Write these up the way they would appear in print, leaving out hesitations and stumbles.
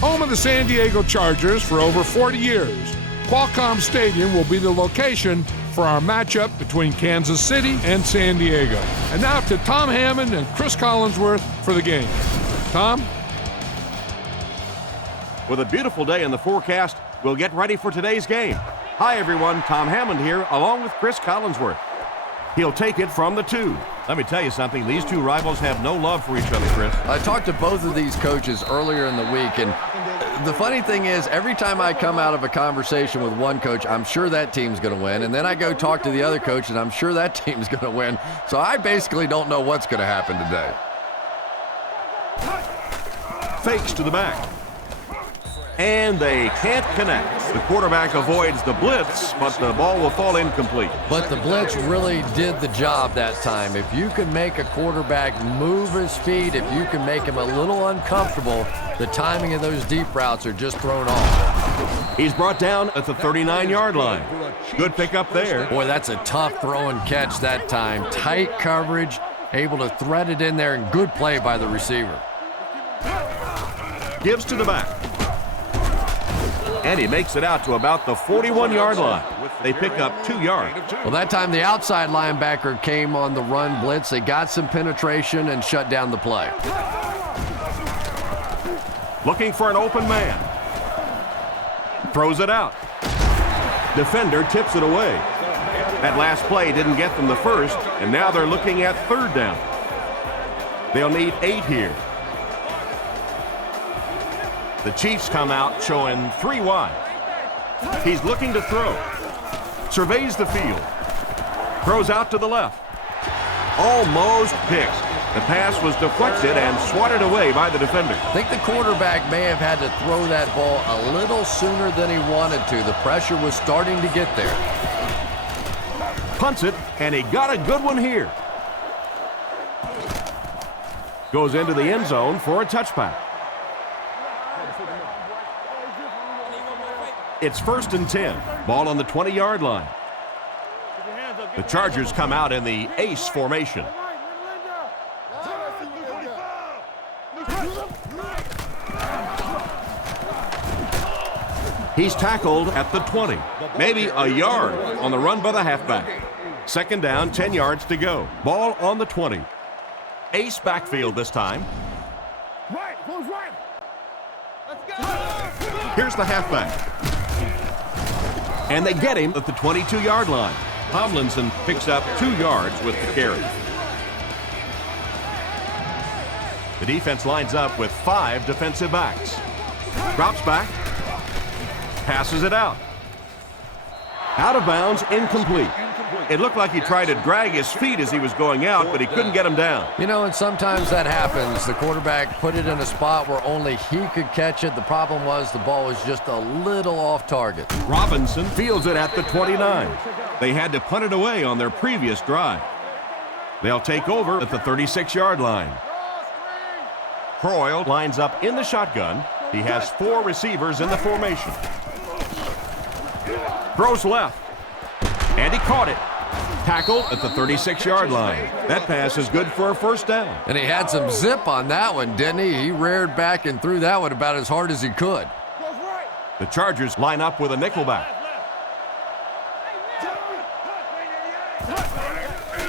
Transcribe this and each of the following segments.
Home of the San Diego Chargers for over 40 years, Qualcomm Stadium will be the location for our matchup between Kansas City and San Diego. And now to Tom Hammond and Chris Collinsworth for the game. Tom? With a beautiful day in the forecast, we'll get ready for today's game. Hi, everyone. Tom Hammond here, along with Chris Collinsworth. He'll take it from the 2. Let me tell you something. These two rivals have no love for each other, Chris. I talked to both of these coaches earlier in the week, and the funny thing is, every time I come out of a conversation with one coach, I'm sure that team's going to win, and then I go talk to the other coach, and I'm sure that team's going to win. So I basically don't know what's going to happen today. Fakes to the back. And they can't connect. The quarterback avoids the blitz, but the ball will fall incomplete. But the blitz really did the job that time. If you can make a quarterback move his feet, if you can make him a little uncomfortable, the timing of those deep routes are just thrown off. He's brought down at the 39-yard line. Good pickup there. Boy, that's a tough throw and catch that time. Tight coverage, able to thread it in there, and good play by the receiver. Gives to the back. And he makes it out to about the 41-yard line. They pick up 2 yards. Well, that time the outside linebacker came on the run blitz. They got some penetration and shut down the play. Looking for an open man. Throws it out. Defender tips it away. That last play didn't get them the first, and now they're looking at 3rd down. They'll need 8 here. The Chiefs come out showing 3 wide. He's looking to throw. Surveys the field. Throws out to the left. Almost picked. The pass was deflected and swatted away by the defender. I think the quarterback may have had to throw that ball a little sooner than he wanted to. The pressure was starting to get there. Punts it, and he got a good one here. Goes into the end zone for a touchback. It's 1st and 10. Ball on the 20-yard line. The Chargers come out in the ace formation. He's tackled at the 20. Maybe a yard on the run by the halfback. 2nd down, 10 yards to go. Ball on the 20. Ace backfield this time. Right, close right. Let's go. Here's the halfback. And they get him at the 22-yard line. Tomlinson picks up 2 yards with the carry. The defense lines up with 5 defensive backs. Drops back. Passes it out. Out of bounds, incomplete. It looked like he tried to drag his feet as he was going out, but he couldn't get him down. You know, and sometimes that happens. The quarterback put it in a spot where only he could catch it. The problem was the ball was just a little off target. Robinson fields it at the 29. They had to punt it away on their previous drive. They'll take over at the 36-yard line. Croyle lines up in the shotgun. He has 4 receivers in the formation. Throws left. And he caught it. Tackle at the 36-yard line. That pass is good for a 1st down. And he had some zip on that one, didn't he? He reared back and threw that one about as hard as he could. The Chargers line up with a nickelback.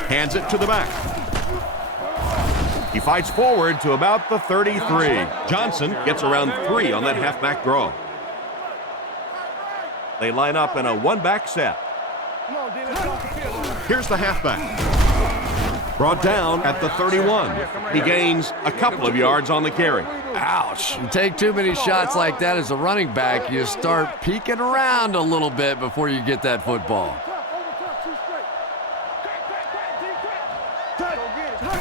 Hands it to the back. He fights forward to about the 33. Johnson gets around 3 on that halfback draw. They line up in a 1-back set. Here's the halfback. Brought down at the 31. He gains a couple of yards on the carry. Ouch. You take too many shots like that as a running back, you start peeking around a little bit before you get that football.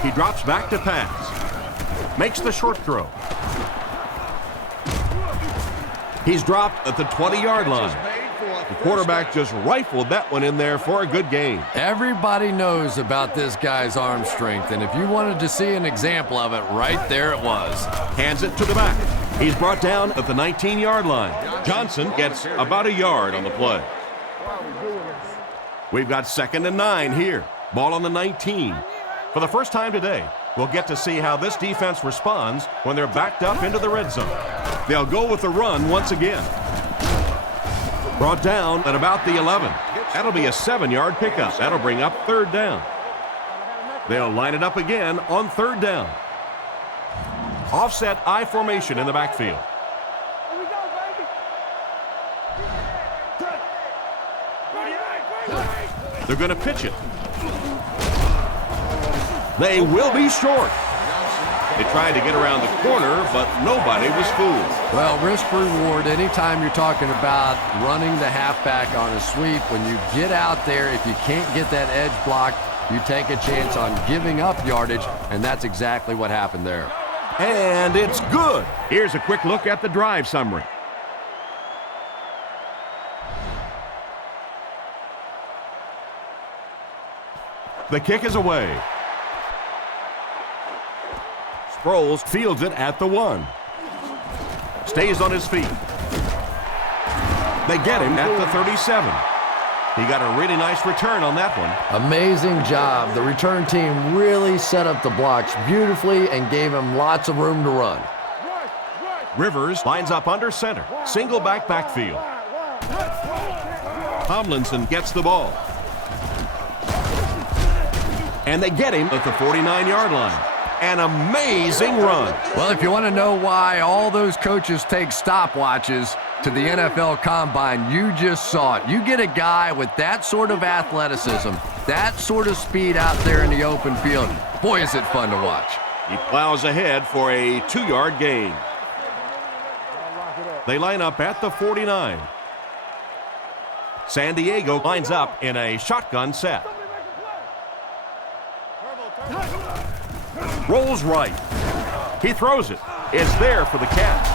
He drops back to pass. Makes the short throw. He's dropped at the 20-yard line. The quarterback just rifled that one in there for a good gain. Everybody knows about this guy's arm strength, and if you wanted to see an example of it, right there it was. Hands it to the back. He's brought down at the 19-yard line. Johnson gets about a yard on the play. We've got 2nd and 9 here. Ball on the 19. For the first time today, we'll get to see how this defense responds when they're backed up into the red zone. They'll go with the run once again. Brought down at about the 11. That'll be a 7-yard pickup. That'll bring up 3rd down. They'll line it up again on 3rd down. Offset I formation in the backfield. Here we go, baby. They're going to pitch it. They will be short. They tried to get around the corner, but nobody was fooled. Well, risk reward, anytime you're talking about running the halfback on a sweep, when you get out there, if you can't get that edge block, you take a chance on giving up yardage, and that's exactly what happened there. And it's good. Here's a quick look at the drive summary. The kick is away. Sproles fields it at the 1. Stays on his feet. They get him at the 37. He got a really nice return on that one. Amazing job. The return team really set up the blocks beautifully and gave him lots of room to run. Rivers lines up under center. Single backfield. Tomlinson gets the ball. And they get him at the 49-yard line. An amazing run. Well, if you want to know why all those coaches take stopwatches to the NFL Combine, you just saw it. You get a guy with that sort of athleticism, that sort of speed out there in the open field. Boy, is it fun to watch. He plows ahead for a 2-yard gain. They line up at the 49. San Diego lines up in a shotgun set. Rolls right. He throws it. It's there for the catch.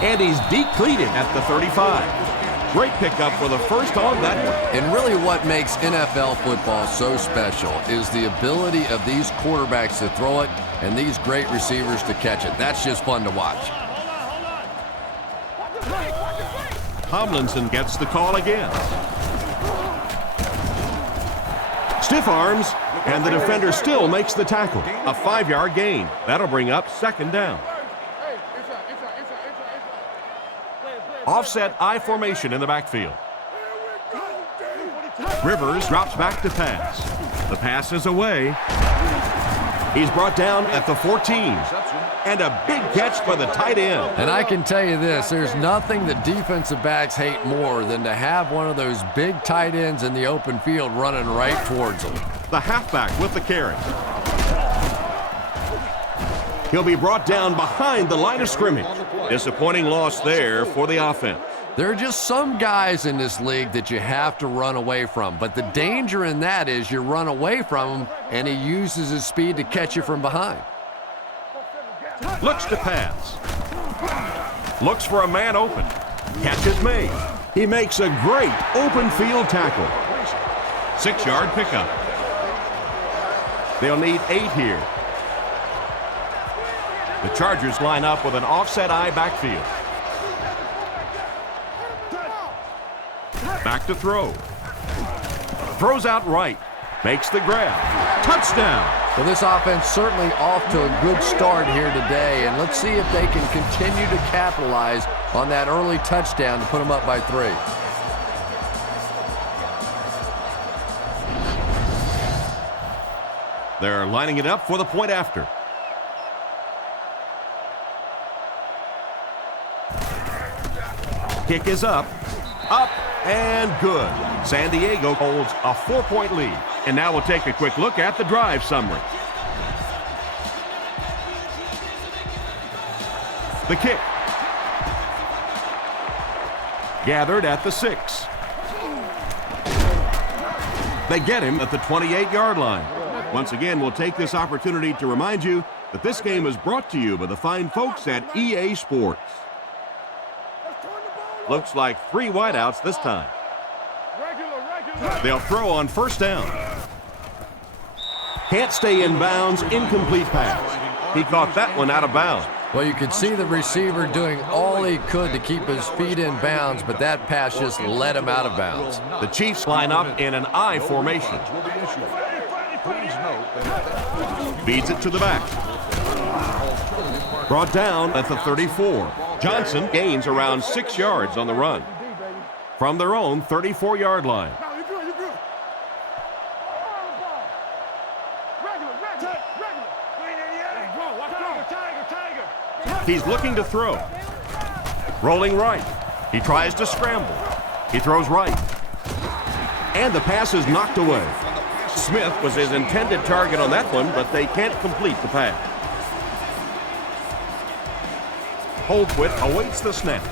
And he's depleted at the 35. Great pickup for the first on that one. And really what makes NFL football so special is the ability of these quarterbacks to throw it and these great receivers to catch it. That's just fun to watch. Tomlinson gets the call again. Stiff arms, and the defender still makes the tackle. A 5-yard gain. That'll bring up 2nd down. Offset I formation in the backfield. Rivers drops back to pass. The pass is away. He's brought down at the 14. And a big catch by the tight end. And I can tell you this, there's nothing that defensive backs hate more than to have one of those big tight ends in the open field running right towards them. The halfback with the carry. He'll be brought down behind the line of scrimmage. Disappointing loss there for the offense. There are just some guys in this league that you have to run away from, but the danger in that is you run away from him and he uses his speed to catch you from behind. Looks to pass. Looks for a man open. Catch is made. He makes a great open field tackle. 6-yard pickup. They'll need 8 here. The Chargers line up with an offset I backfield. Back to throw. Throws out right. Makes the grab. Touchdown. Well, this offense certainly off to a good start here today, and let's see if they can continue to capitalize on that early touchdown to put them up by 3. They're lining it up for the point after. Kick is up, and good. San Diego holds a 4-point lead. And now we'll take a quick look at the drive summary. The kick. Gathered at the 6. They get him at the 28-yard line. Once again, we'll take this opportunity to remind you that this game is brought to you by the fine folks at EA Sports. Looks like 3 wideouts this time. They'll throw on 1st down. Can't stay in bounds, incomplete pass. He caught that one out of bounds. Well, you could see the receiver doing all he could to keep his feet in bounds, but that pass just let him out of bounds. The Chiefs line up in an I formation. Feeds it to the back. Brought down at the 34. Johnson gains around 6 yards on the run from their own 34-yard line. No, you're good, you're good. Regular. Hey, bro, watch tiger. He's looking to throw. Rolling right. He tries to scramble. He throws right. And the pass is knocked away. Smith was his intended target on that one, but they can't complete the pass. Holquist awaits the snap.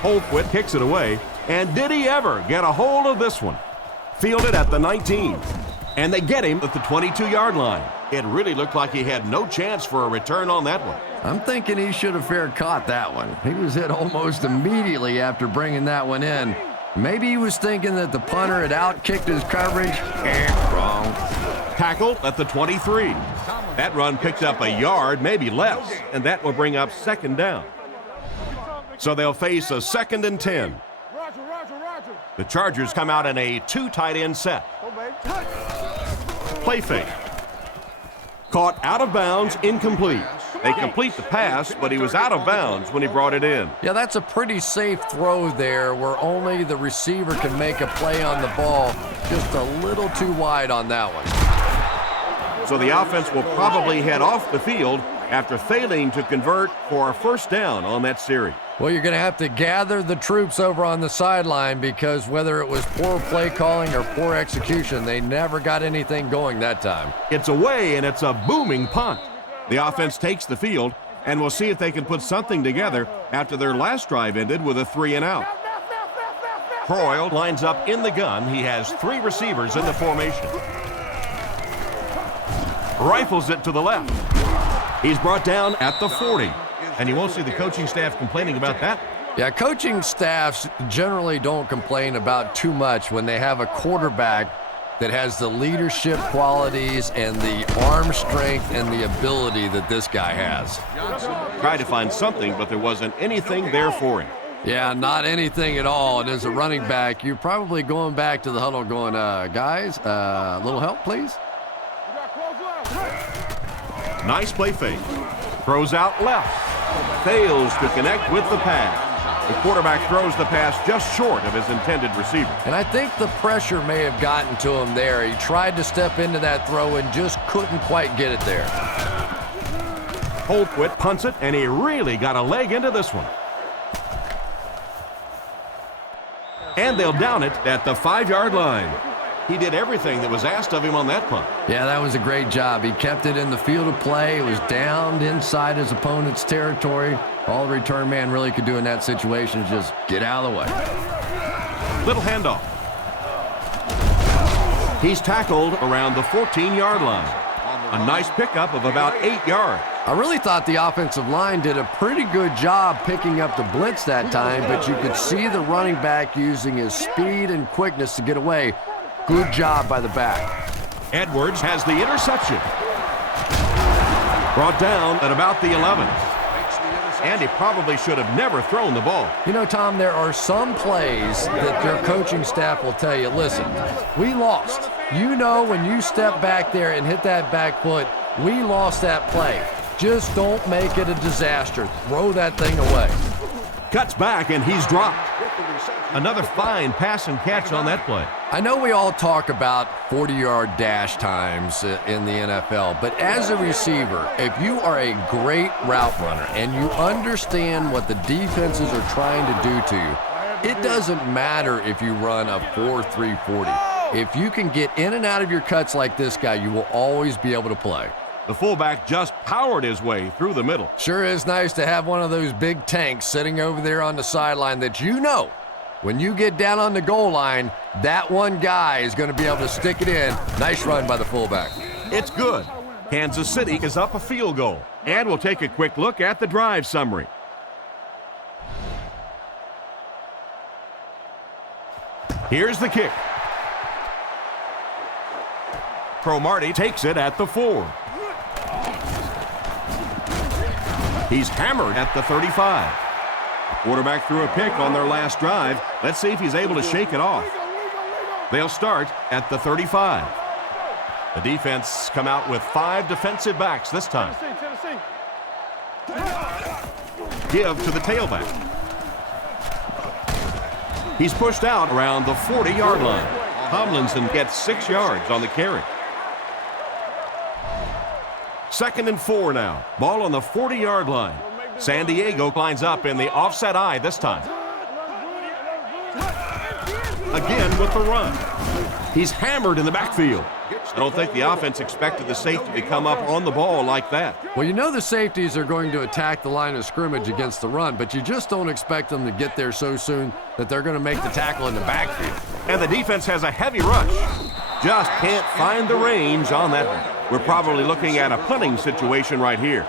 Holquist kicks it away. And did he ever get a hold of this one? Fielded at the 19. And they get him at the 22-yard line. It really looked like he had no chance for a return on that one. I'm thinking he should have fair caught that one. He was hit almost immediately after bringing that one in. Maybe he was thinking that the punter had outkicked his coverage. Wrong. Tackled at the 23. That run picked up a yard, maybe less, and that will bring up second down. So they'll face a 2nd and 10. Roger. The Chargers come out in a 2 tight end set. Play fake. Caught out of bounds, incomplete. They complete the pass, but he was out of bounds when he brought it in. Yeah, that's a pretty safe throw there where only the receiver can make a play on the ball. Just a little too wide on that one. So the offense will probably head off the field after failing to convert for a first down on that series. Well, you're going to have to gather the troops over on the sideline because whether it was poor play calling or poor execution, they never got anything going that time. It's away, and it's a booming punt. The offense takes the field, and we'll see if they can put something together after their last drive ended with a 3-and-out. Croyle lines up in the gun. He has 3 receivers in the formation. Rifles it to the left. He's brought down at the 40. And you won't see the coaching staff complaining about that. Yeah, coaching staffs generally don't complain about too much when they have a quarterback that has the leadership qualities and the arm strength and the ability that this guy has. Tried to find something, but there wasn't anything there for him. Yeah, not anything at all. And as a running back, you're probably going back to the huddle going, guys, a little help, please? Nice play fake. Throws out left. Fails to connect with the pass. The quarterback throws the pass just short of his intended receiver. And I think the pressure may have gotten to him there. He tried to step into that throw and just couldn't quite get it there. Holquist punts it, and he really got a leg into this one. And they'll down it at the 5-yard line. He did everything that was asked of him on that punt. Yeah, that was a great job. He kept it in the field of play. It was downed inside his opponent's territory. All the return man really could do in that situation is just get out of the way. Little handoff. He's tackled around the 14-yard line. A nice pickup of about 8 yards. I really thought the offensive line did a pretty good job picking up the blitz that time, but you could see the running back using his speed and quickness to get away. Good job by the back. Edwards has the interception. Brought down at about the 11. And he probably should have never thrown the ball. You know, Tom, there are some plays that their coaching staff will tell you, listen, we lost. You know when you step back there and hit that back foot, we lost that play. Just don't make it a disaster. Throw that thing away. Cuts back, and he's dropped. Another fine pass and catch on that play. I know we all talk about 40-yard dash times in the NFL, but as a receiver, if you are a great route runner and you understand what the defenses are trying to do to you, it doesn't matter if you run a 4.3 40. If you can get in and out of your cuts like this guy, you will always be able to play. The fullback just powered his way through the middle. Sure is nice to have one of those big tanks sitting over there on the sideline that you know when you get down on the goal line, that one guy is going to be able to stick it in. Nice run by the fullback. It's good. Kansas City is up a field goal. And we'll take a quick look at the drive summary. Here's the kick. Cromartie takes it at the 4. He's hammered at the 35. Quarterback threw a pick on their last drive. Let's see if he's able to shake it off. They'll start at the 35. The defense come out with 5 defensive backs this time. Give to the tailback. He's pushed out around the 40-yard line. Tomlinson gets 6 yards on the carry. 2nd and 4 now. Ball on the 40-yard line. San Diego lines up in the offset eye this time. Again with the run. He's hammered in the backfield. I don't think the offense expected the safety to come up on the ball like that. Well, you know the safeties are going to attack the line of scrimmage against the run, but you just don't expect them to get there so soon that they're going to make the tackle in the backfield. And the defense has a heavy rush. Just can't find the range on that. We're probably looking at a punting situation right here.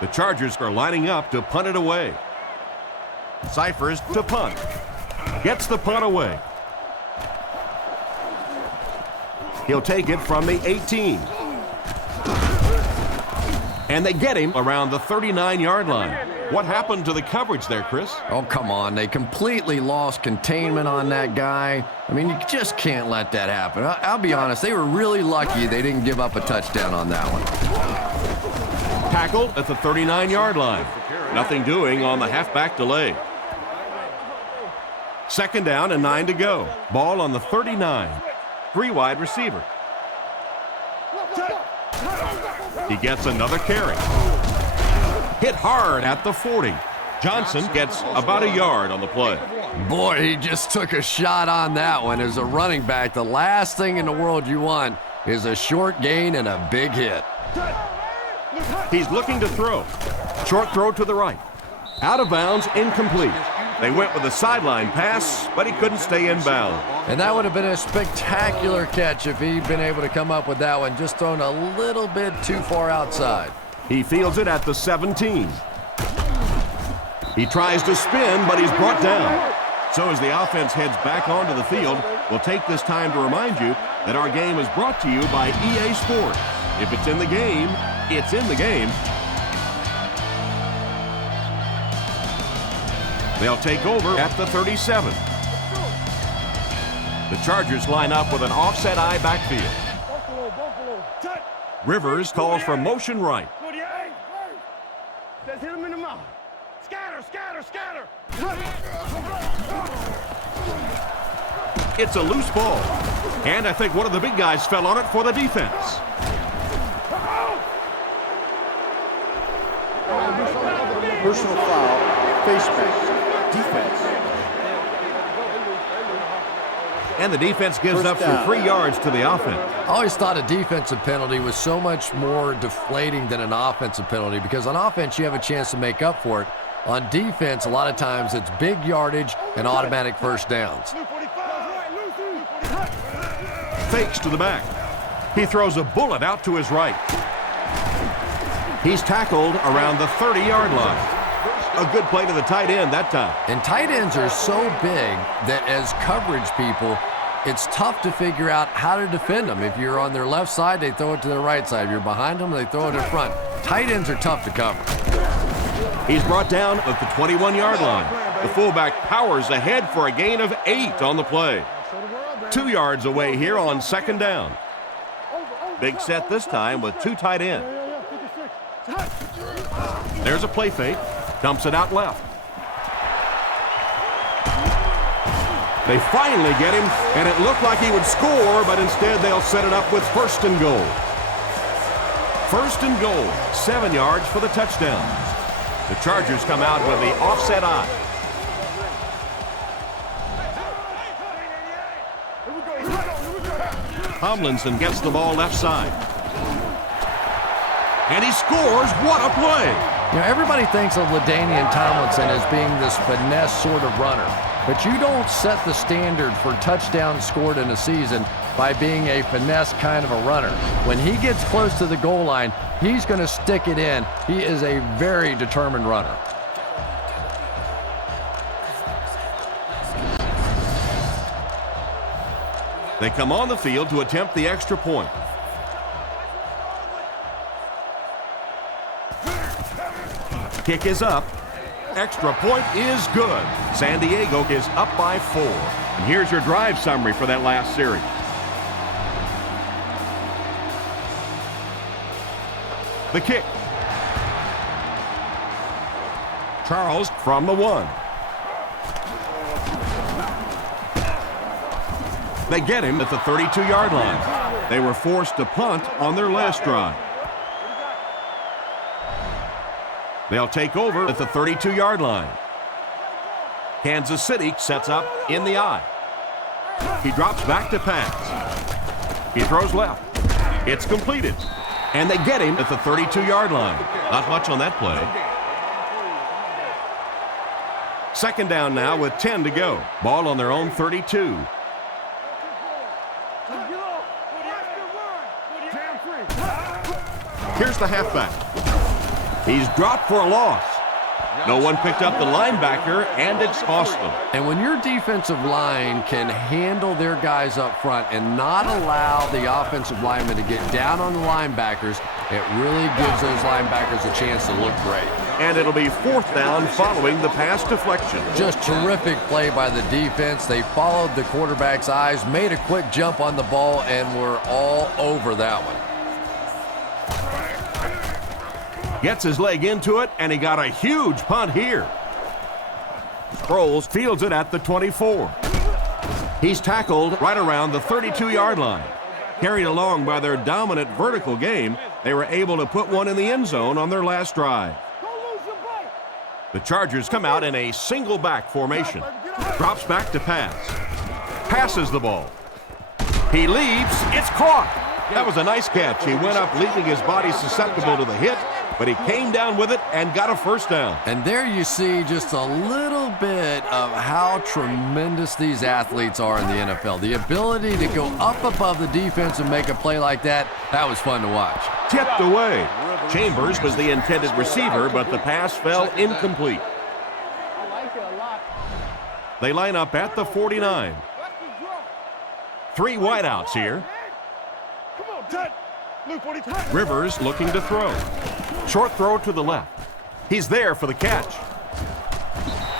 The Chargers are lining up to punt it away. Cyphers to punt. Gets the punt away. He'll take it from the 18. And they get him around the 39-yard line. What happened to the coverage there, Chris? Oh, come on. They completely lost containment on that guy. I mean, you just can't let that happen. I'll be honest, they were really lucky they didn't give up a touchdown on that one. Tackled at the 39-yard line. Nothing doing on the halfback delay. 2nd down and 9 to go. Ball on the 39. 3 wide receiver. He gets another carry. Hit hard at the 40. Johnson gets about a yard on the play. Boy, he just took a shot on that one. As a running back, the last thing in the world you want is a short gain and a big hit. He's looking to throw. Short throw to the right. Out of bounds, incomplete. They went with a sideline pass, but he couldn't stay in bounds. And that would have been a spectacular catch if he'd been able to come up with that one, just thrown a little bit too far outside. He fields it at the 17. He tries to spin, but he's brought down. So as the offense heads back onto the field, we'll take this time to remind you that our game is brought to you by EA Sports. If it's in the game, it's in the game. They'll take over at the 37. The Chargers line up with an offset eye backfield. Rivers calls for motion right. Let's hit him in the mouth. Scatter, scatter, scatter. It's a loose ball. And I think one of the big guys fell on it for the defense. Personal foul, face mask, defense. And the defense gives up some 3 yards to the offense. I always thought a defensive penalty was so much more deflating than an offensive penalty, because on offense you have a chance to make up for it. On defense, a lot of times it's big yardage and automatic first downs. Fakes to the back. He throws a bullet out to his right. He's tackled around the 30-yard line. A good play to the tight end that time. And tight ends are so big that as coverage people, it's tough to figure out how to defend them. If you're on their left side, they throw it to their right side. If you're behind them, they throw it in front. Tight ends are tough to cover. He's brought down at the 21-yard line. The fullback powers ahead for a gain of 8 on the play. 2 yards away here on 2nd down. Big set this time with 2 tight ends. There's a play fake. Dumps it out left. They finally get him, and it looked like he would score, but instead they'll set it up with 1st and goal. 1st and goal, 7 yards for the touchdown. The Chargers come out with the offset eye. Tomlinson gets the ball left side. And he scores. What a play! You know, everybody thinks of LaDainian Tomlinson as being this finesse sort of runner, but you don't set the standard for touchdowns scored in a season by being a finesse kind of a runner. When he gets close to the goal line, he's going to stick it in. He is a very determined runner. They come on the field to attempt the extra point. Kick is up. Extra point is good. San Diego is up by 4. And here's your drive summary for that last series. The kick. Charles from the 1. They get him at the 32-yard line. They were forced to punt on their last drive. They'll take over at the 32-yard line. Kansas City sets up in the I. He drops back to pass. He throws left. It's completed. And they get him at the 32-yard line. Not much on that play. Second down now with 10 to go. Ball on their own 32. Here's the halfback. He's dropped for a loss. No one picked up the linebacker, and it's cost them. And when your defensive line can handle their guys up front and not allow the offensive linemen to get down on the linebackers, it really gives those linebackers a chance to look great. And it'll be fourth down following the pass deflection. Just terrific play by the defense. They followed the quarterback's eyes, made a quick jump on the ball, and were all over that one. Gets his leg into it, and he got a huge punt here. Sproles fields it at the 24. He's tackled right around the 32-yard line. Carried along by their dominant vertical game, they were able to put one in the end zone on their last drive. The Chargers come out in a single back formation. Drops back to pass. Passes the ball. He leaps. It's caught. That was a nice catch. He went up leaving his body susceptible to the hit, but he came down with it and got a first down. And there you see just a little bit of how tremendous these athletes are in the NFL. The ability to go up above the defense and make a play like that, that was fun to watch. Tipped away. Chambers was the intended receiver, but the pass fell incomplete. They line up at the 49. 3 wideouts here. Rivers looking to throw. Short throw to the left. He's there for the catch.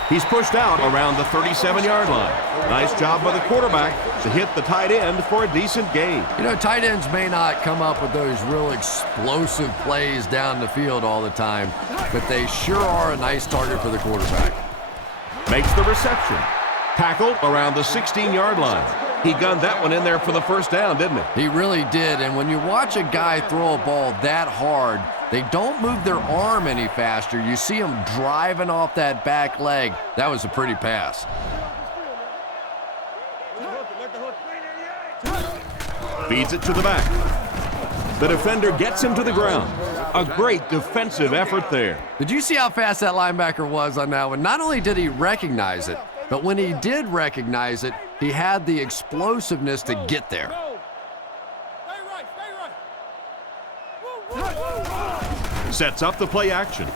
He's pushed out around the 37-yard line. Nice job by the quarterback to hit the tight end for a decent gain. You know, tight ends may not come up with those real explosive plays down the field all the time, but they sure are a nice target for the quarterback. Makes the reception. Tackled around the 16-yard line. He gunned that one in there for the first down, didn't he? He really did, and when you watch a guy throw a ball that hard, they don't move their arm any faster. You see them driving off that back leg. That was a pretty pass. Feeds it to the back. The defender gets him to the ground. A great defensive effort there. Did you see how fast that linebacker was on that one? Not only did he recognize it, but when he did recognize it, he had the explosiveness to get there. Sets up the play action.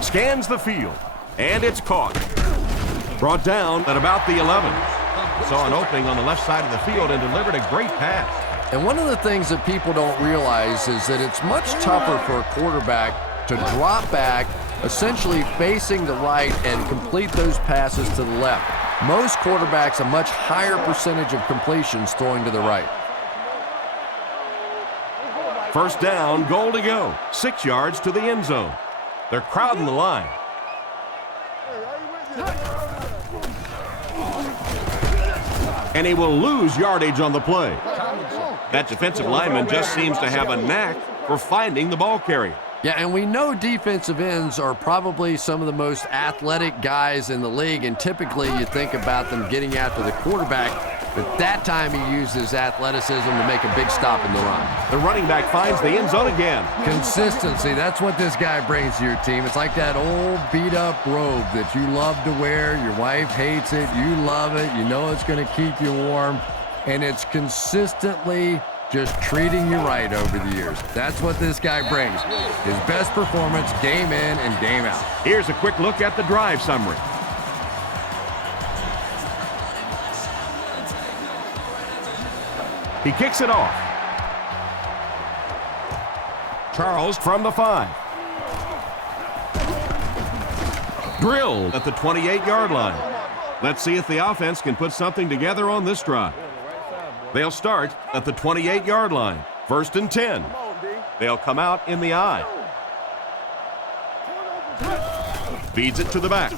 Scans the field. And it's caught. Brought down at about the 11. Saw an opening on the left side of the field and delivered a great pass. And one of the things that people don't realize is that it's much tougher for a quarterback to drop back, essentially facing the right, and complete those passes to the left. Most quarterbacks a much higher percentage of completions throwing to the right. First down, goal to go. 6 yards to the end zone. They're crowding the line. And he will lose yardage on the play. That defensive lineman just seems to have a knack for finding the ball carrier. Yeah, and we know defensive ends are probably some of the most athletic guys in the league, and typically you think about them getting after the quarterback, but that time he used his athleticism to make a big stop in the run. The running back finds the end zone again. Consistency, that's what this guy brings to your team. It's like that old beat-up robe that you love to wear. Your wife hates it, you love it, you know it's going to keep you warm, and it's consistently just treating you right over the years. That's what this guy brings. His best performance game in and game out. Here's a quick look at the drive summary. He kicks it off. Charles from the 5. Drilled at the 28-yard line. Let's see if the offense can put something together on this drive. They'll start at the 28-yard line. 1st and 10. They'll come out in the I. Feeds it to the back.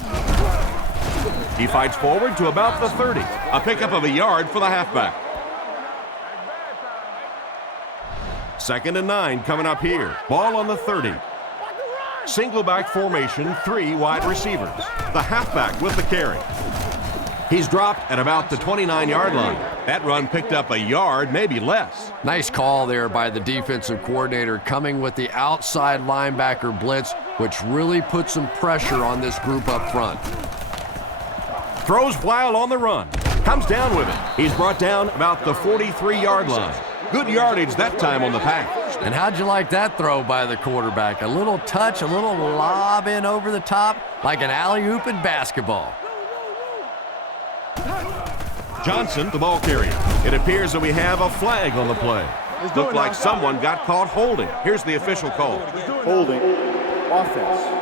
He fights forward to about the 30. A pickup of a yard for the halfback. 2nd and 9 coming up here. Ball on the 30. Single back formation, 3 wide receivers. The halfback with the carry. He's dropped at about the 29-yard line. That run picked up a yard, maybe less. Nice call there by the defensive coordinator, coming with the outside linebacker blitz, which really put some pressure on this group up front. Throws while on the run. Comes down with it. He's brought down about the 43-yard line. Good yardage that time on the pass. And how'd you like that throw by the quarterback? A little touch, a little lob in over the top, like an alley-oop in basketball. Johnson, the ball carrier. It appears that we have a flag on the play. Looked like someone got caught holding. Here's the official call. Holding. Offense.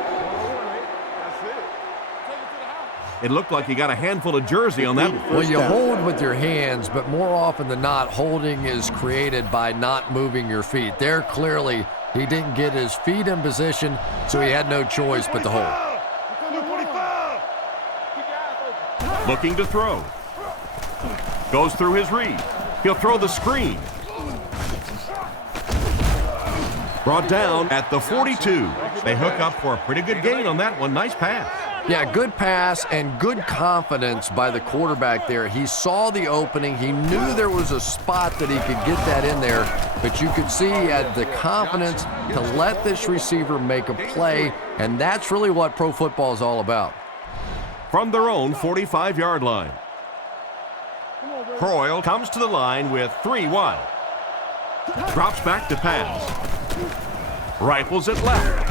It looked like he got a handful of jersey on that one. Well, you hold with your hands, but more often than not, holding is created by not moving your feet. There, clearly, he didn't get his feet in position, so he had no choice but to hold. Looking to throw. Goes through his read. He'll throw the screen. Brought down at the 42. They hook up for a pretty good gain on that one. Nice pass. Yeah, good pass and good confidence by the quarterback there. He saw the opening. He knew there was a spot that he could get that in there, but you could see he had the confidence to let this receiver make a play, and that's really what pro football is all about. From their own 45-yard line. Croyle comes to the line with 3 wide. Drops back to pass. Rifles it left.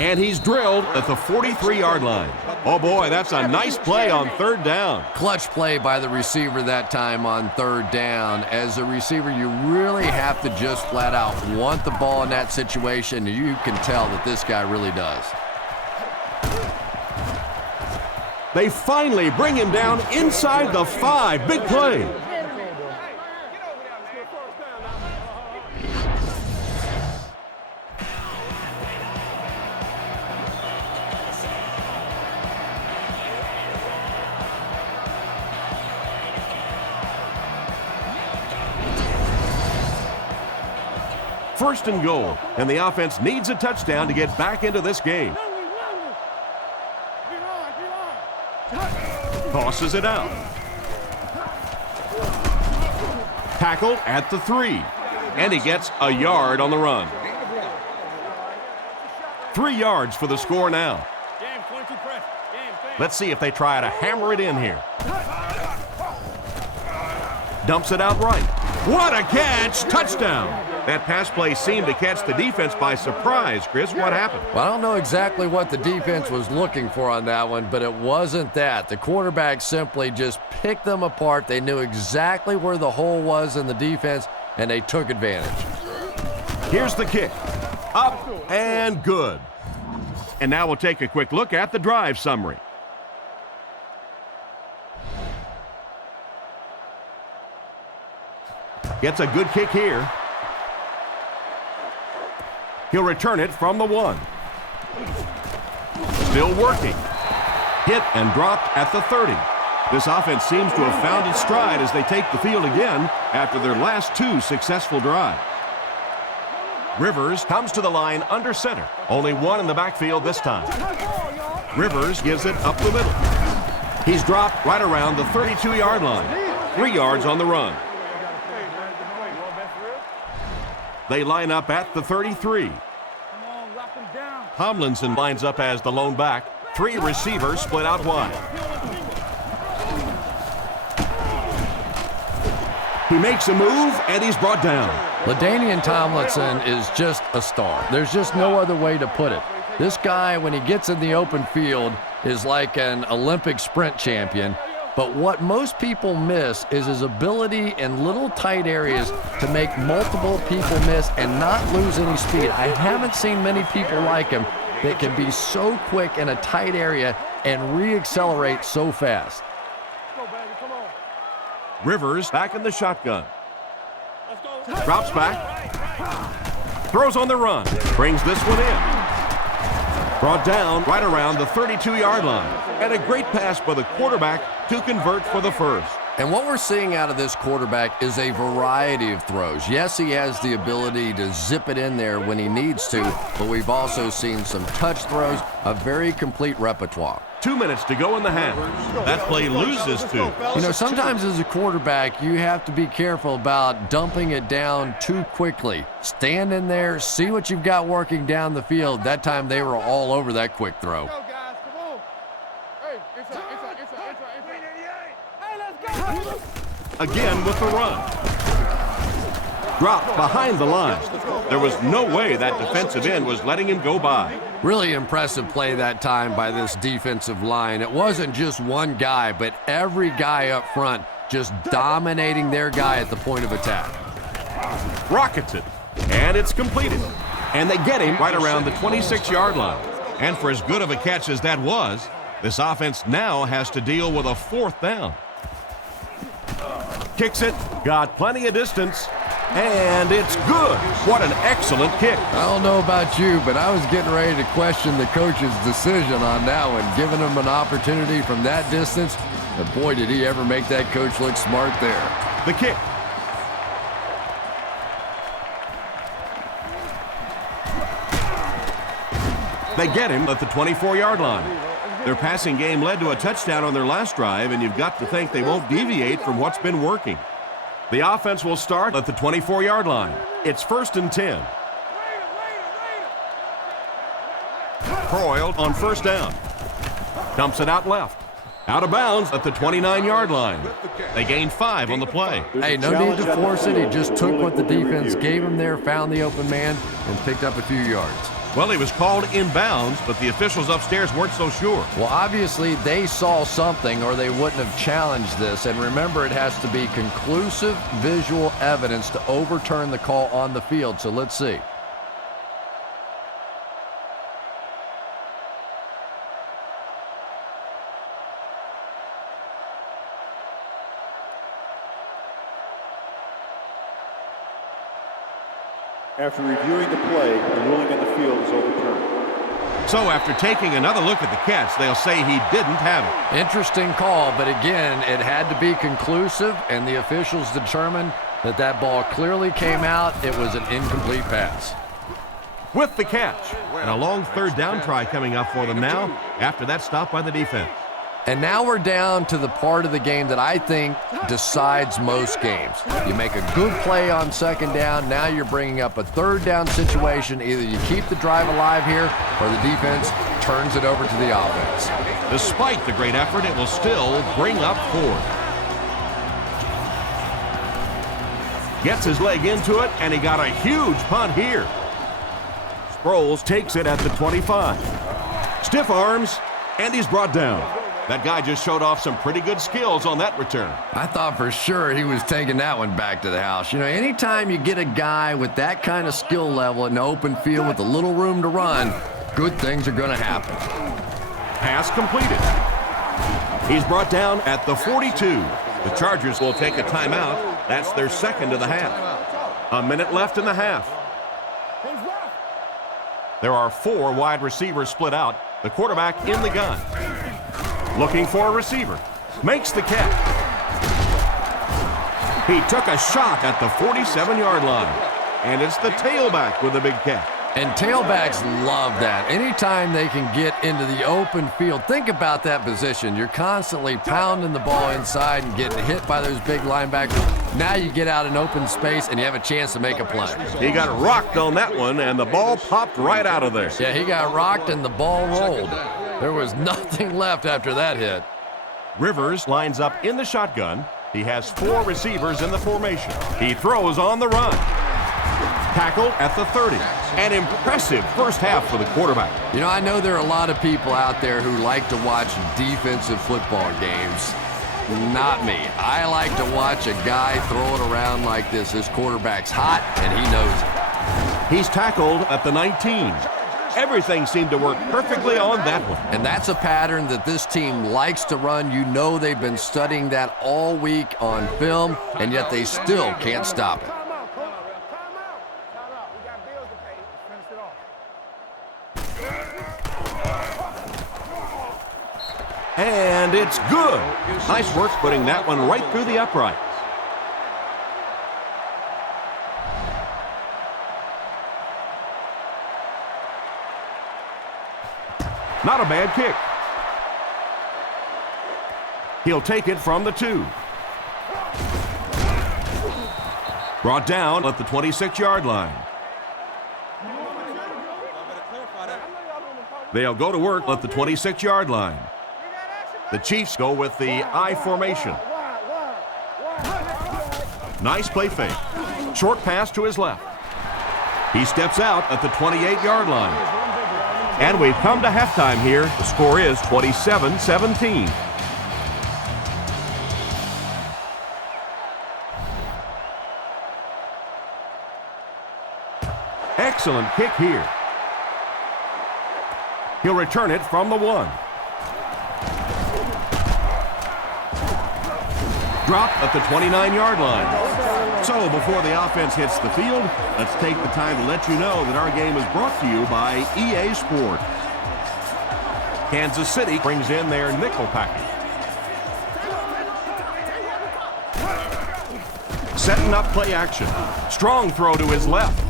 And he's drilled at the 43-yard line. Oh, boy, that's a nice play on 3rd down. Clutch play by the receiver that time on 3rd down. As a receiver, you really have to just flat out want the ball in that situation. You can tell that this guy really does. They finally bring him down inside the 5. Big play. First and goal, and the offense needs a touchdown to get back into this game. Tosses it out. Tackled at the 3, and he gets a yard on the run. 3 yards for the score now. Let's see if they try to hammer it in here. Dumps it out right. What a catch! Touchdown! That pass play seemed to catch the defense by surprise. Chris, what happened? Well, I don't know exactly what the defense was looking for on that one, but it wasn't that. The quarterback simply just picked them apart. They knew exactly where the hole was in the defense, and they took advantage. Here's the kick. Up and good. And now we'll take a quick look at the drive summary. Gets a good kick here. He'll return it from the 1. Still working. Hit and dropped at the 30. This offense seems to have found its stride as they take the field again after their last 2 successful drives. Rivers comes to the line under center. Only 1 in the backfield this time. Rivers gives it up the middle. He's dropped right around the 32-yard line. 3 yards on the run. They line up at the 33. Tomlinson lines up as the lone back. 3 receivers split out wide. He makes a move, and he's brought down. LaDainian Tomlinson is just a star. There's just no other way to put it. This guy, when he gets in the open field, is like an Olympic sprint champion. But what most people miss is his ability in little tight areas to make multiple people miss and not lose any speed. I haven't seen many people like him that can be so quick in a tight area and re-accelerate so fast. Rivers back in the shotgun. Drops back. Throws on the run. Brings this one in. Brought down right around the 32-yard line. And a great pass by the quarterback to convert for the first. And what we're seeing out of this quarterback is a variety of throws. Yes, he has the ability to zip it in there when he needs to, but we've also seen some touch throws, a very complete repertoire. 2 minutes to go in the half. That play loses 2. You know, sometimes as a quarterback, you have to be careful about dumping it down too quickly. Stand in there, see what you've got working down the field. That time they were all over that quick throw. Again with the run. Dropped behind the line. There was no way that defensive end was letting him go by. Really impressive play that time by this defensive line. It wasn't just one guy, but every guy up front just dominating their guy at the point of attack. Rockets it, and it's completed. And they get him right around the 26-yard line. And for as good of a catch as that was, this offense now has to deal with a 4th down. Kicks it, got plenty of distance, and it's good. What an excellent kick. I don't know about you, but I was getting ready to question the coach's decision on that one, giving him an opportunity from that distance. But boy, did he ever make that coach look smart there. The kick. They get him at the 24-yard line. Their passing game led to a touchdown on their last drive, and you've got to think they won't deviate from what's been working. The offense will start at the 24-yard line. It's 1st and 10. Croyle on 1st down. Dumps it out left. Out of bounds at the 29-yard line. They gained 5 on the play. Hey, no need to force it. He just took what the defense gave him there, found the open man, and picked up a few yards. Well, he was called inbounds, but the officials upstairs weren't so sure. Well, obviously, they saw something or they wouldn't have challenged this. And remember, it has to be conclusive visual evidence to overturn the call on the field. So let's see. After reviewing the play, the ruling on the field is overturned. So after taking another look at the catch, they'll say he didn't have it. Interesting call, but again, it had to be conclusive, and the officials determined that that ball clearly came out. It was an incomplete pass. With the catch, and a long 3rd down try coming up for them now after that stop by the defense. And now we're down to the part of the game that I think decides most games. You make a good play on 2nd down, now you're bringing up a 3rd down situation. Either you keep the drive alive here, or the defense turns it over to the offense. Despite the great effort, it will still bring up 4th. Gets his leg into it, and he got a huge punt here. Sproles takes it at the 25. Stiff arms, and he's brought down. That guy just showed off some pretty good skills on that return. I thought for sure he was taking that one back to the house. You know, anytime you get a guy with that kind of skill level in the open field with a little room to run, good things are going to happen. Pass completed. He's brought down at the 42. The Chargers will take a timeout. That's their 2nd of the half. A minute left in the half. There are 4 wide receivers split out. The quarterback in the gun. Looking for a receiver. Makes the catch. He took a shot at the 47-yard line. And it's the tailback with a big catch. And tailbacks love that. Anytime they can get into the open field, think about that position. You're constantly pounding the ball inside and getting hit by those big linebackers. Now you get out in open space and you have a chance to make a play. He got rocked on that one, and the ball popped right out of there. Yeah, he got rocked and the ball rolled. There was nothing left after that hit. Rivers lines up in the shotgun. He has 4 receivers in the formation. He throws on the run. Tackled at the 30. An impressive first half for the quarterback. You know, I know there are a lot of people out there who like to watch defensive football games. Not me. I like to watch a guy throw it around like this. His quarterback's hot, and he knows it. He's tackled at the 19. Everything seemed to work perfectly on that one. And that's a pattern that this team likes to run. You know they've been studying that all week on film, and yet they still can't stop it. And it's good. Nice work putting that one right through the uprights. Not a bad kick. He'll take it from the 2. Brought down at the 26-yard line. They'll go to work at the 26-yard line. The Chiefs go with the I formation. Nice play fake. Short pass to his left. He steps out at the 28-yard line. And we've come to halftime here. The score is 27-17. Excellent kick here. He'll return it from the 1. Drop at the 29-yard line. So before the offense hits the field, let's take the time to let you know that our game is brought to you by EA Sports. Kansas City brings in their nickel package. Setting up play action. Strong throw to his left.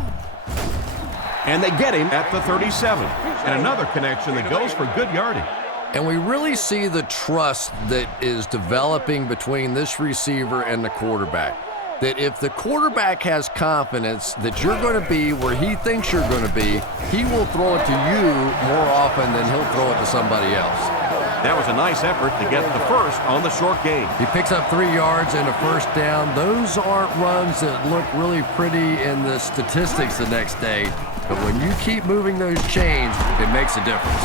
And they get him at the 37. And another connection that goes for good yardage. And we really see the trust that is developing between this receiver and the quarterback. That if the quarterback has confidence that you're going to be where he thinks you're going to be, he will throw it to you more often than he'll throw it to somebody else. That was a nice effort to get the first on the short game. He picks up 3 yards and a first down. Those aren't runs that look really pretty in the statistics the next day. But when you keep moving those chains, it makes a difference.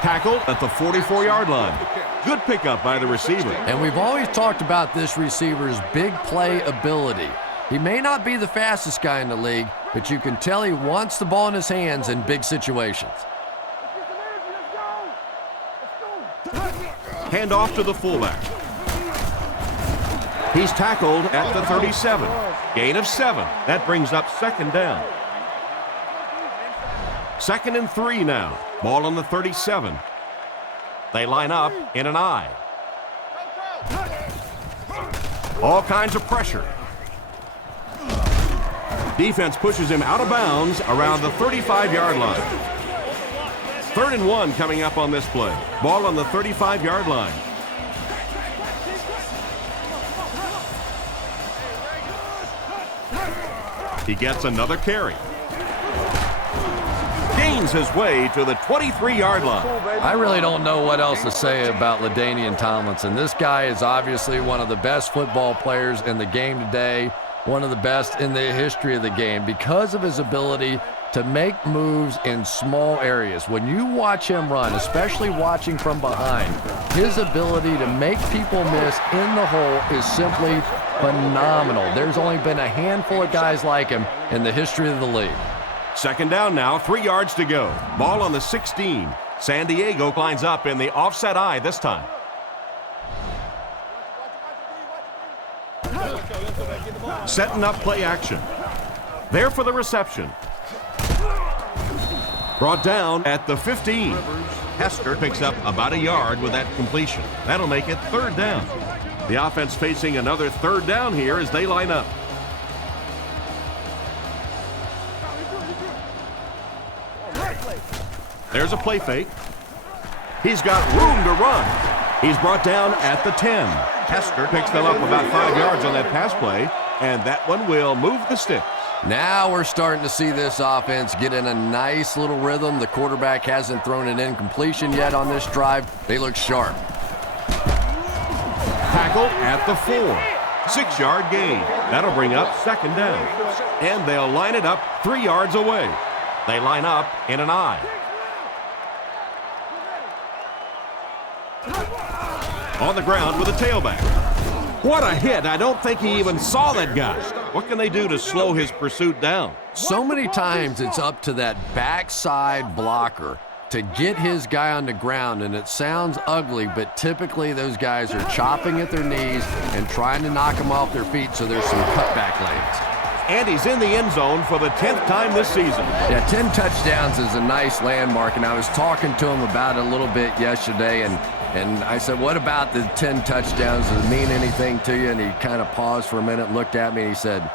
Tackled at the 44-yard line. Good pickup by the receiver. And we've always talked about this receiver's big play ability. He may not be the fastest guy in the league, but you can tell he wants the ball in his hands in big situations. Hand off to the fullback. He's tackled at the 37. Gain of 7. That brings up second down. 2nd and 3 now. Ball on the 37. They line up in an I. All kinds of pressure. Defense pushes him out of bounds around the 35-yard line. 3rd and 1 coming up on this play. Ball on the 35-yard line. He gets another carry. Gains his way to the 23-yard line. I really don't know what else to say about LaDainian Tomlinson. This guy is obviously one of the best football players in the game today, one of the best in the history of the game because of his ability to make moves in small areas. When you watch him run, especially watching from behind, his ability to make people miss in the hole is simply phenomenal. There's only been a handful of guys like him in the history of the league. 2nd down now, 3 yards to go. Ball on the 16. San Diego lines up in the offset I this time. Setting up play action. There for the reception. Brought down at the 15. Hester picks up about a yard with that completion. That'll make it 3rd down. The offense facing another 3rd down here as they line up. There's a play fake. He's got room to run. He's brought down at the 10. Hester picks them up about 5 yards on that pass play, and that one will move the sticks. Now we're starting to see this offense get in a nice little rhythm. The quarterback hasn't thrown an incompletion yet on this drive. They look sharp. Tackled at the 4. 6-yard gain. That'll bring up 2nd down. And they'll line it up 3 yards away. They line up in an I. On the ground with a tailback. What a hit. I don't think he even saw that guy. What can they do to slow his pursuit down? So many times it's up to that backside blocker to get his guy on the ground, and it sounds ugly, but typically those guys are chopping at their knees and trying to knock them off their feet, so there's some cutback lanes. And he's in the end zone for the 10th time this season. Yeah, 10 touchdowns is a nice landmark, and I was talking to him about it a little bit yesterday, and And I said, what about the 10 touchdowns? Does it mean anything to you? And he kind of paused for a minute, looked at me, and he said,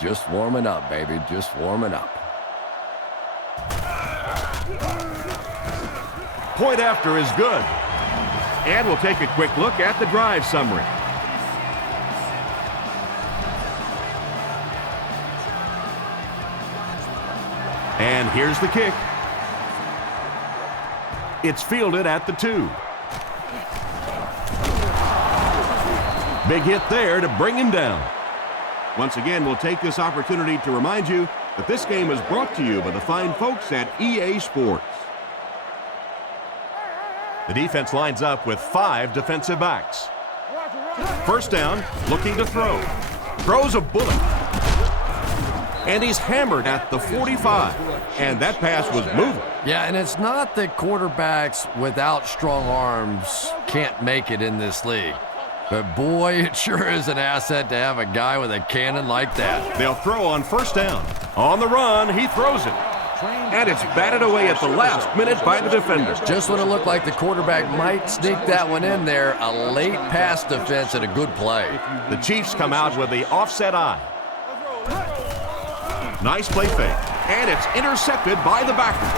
just warming up, baby, just warming up. Point after is good. And we'll take a quick look at the drive summary. And here's the kick. It's fielded at the 2. Big hit there to bring him down. Once again, we'll take this opportunity to remind you that this game is brought to you by the fine folks at EA Sports. The defense lines up with 5 defensive backs. First down, looking to throw. Throws a bullet. And he's hammered at the 45. And that pass was moving. Yeah, and it's not that quarterbacks without strong arms can't make it in this league. But boy, it sure is an asset to have a guy with a cannon like that. They'll throw on first down. On the run, he throws it. And it's batted away at the last minute by the defender. Just when it looked like the quarterback might sneak that one in there, a late pass defense and a good play. The Chiefs come out with the offset eye. Nice play fake. And it's intercepted by the backer.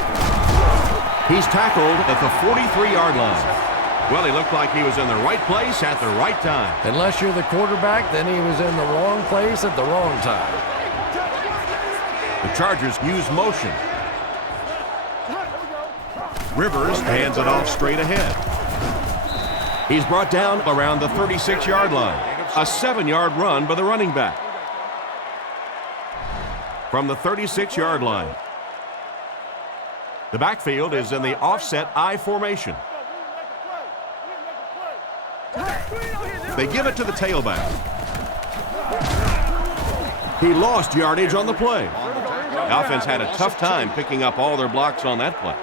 He's tackled at the 43-yard line. Well, he looked like he was in the right place at the right time. Unless you're the quarterback, then he was in the wrong place at the wrong time. The Chargers use motion. Rivers hands it off straight ahead. He's brought down around the 36-yard line. A 7-yard run by the running back. From the 36-yard line. The backfield is in the offset I formation. They give it to the tailback. He lost yardage on the play. The offense had a tough time picking up all their blocks on that play.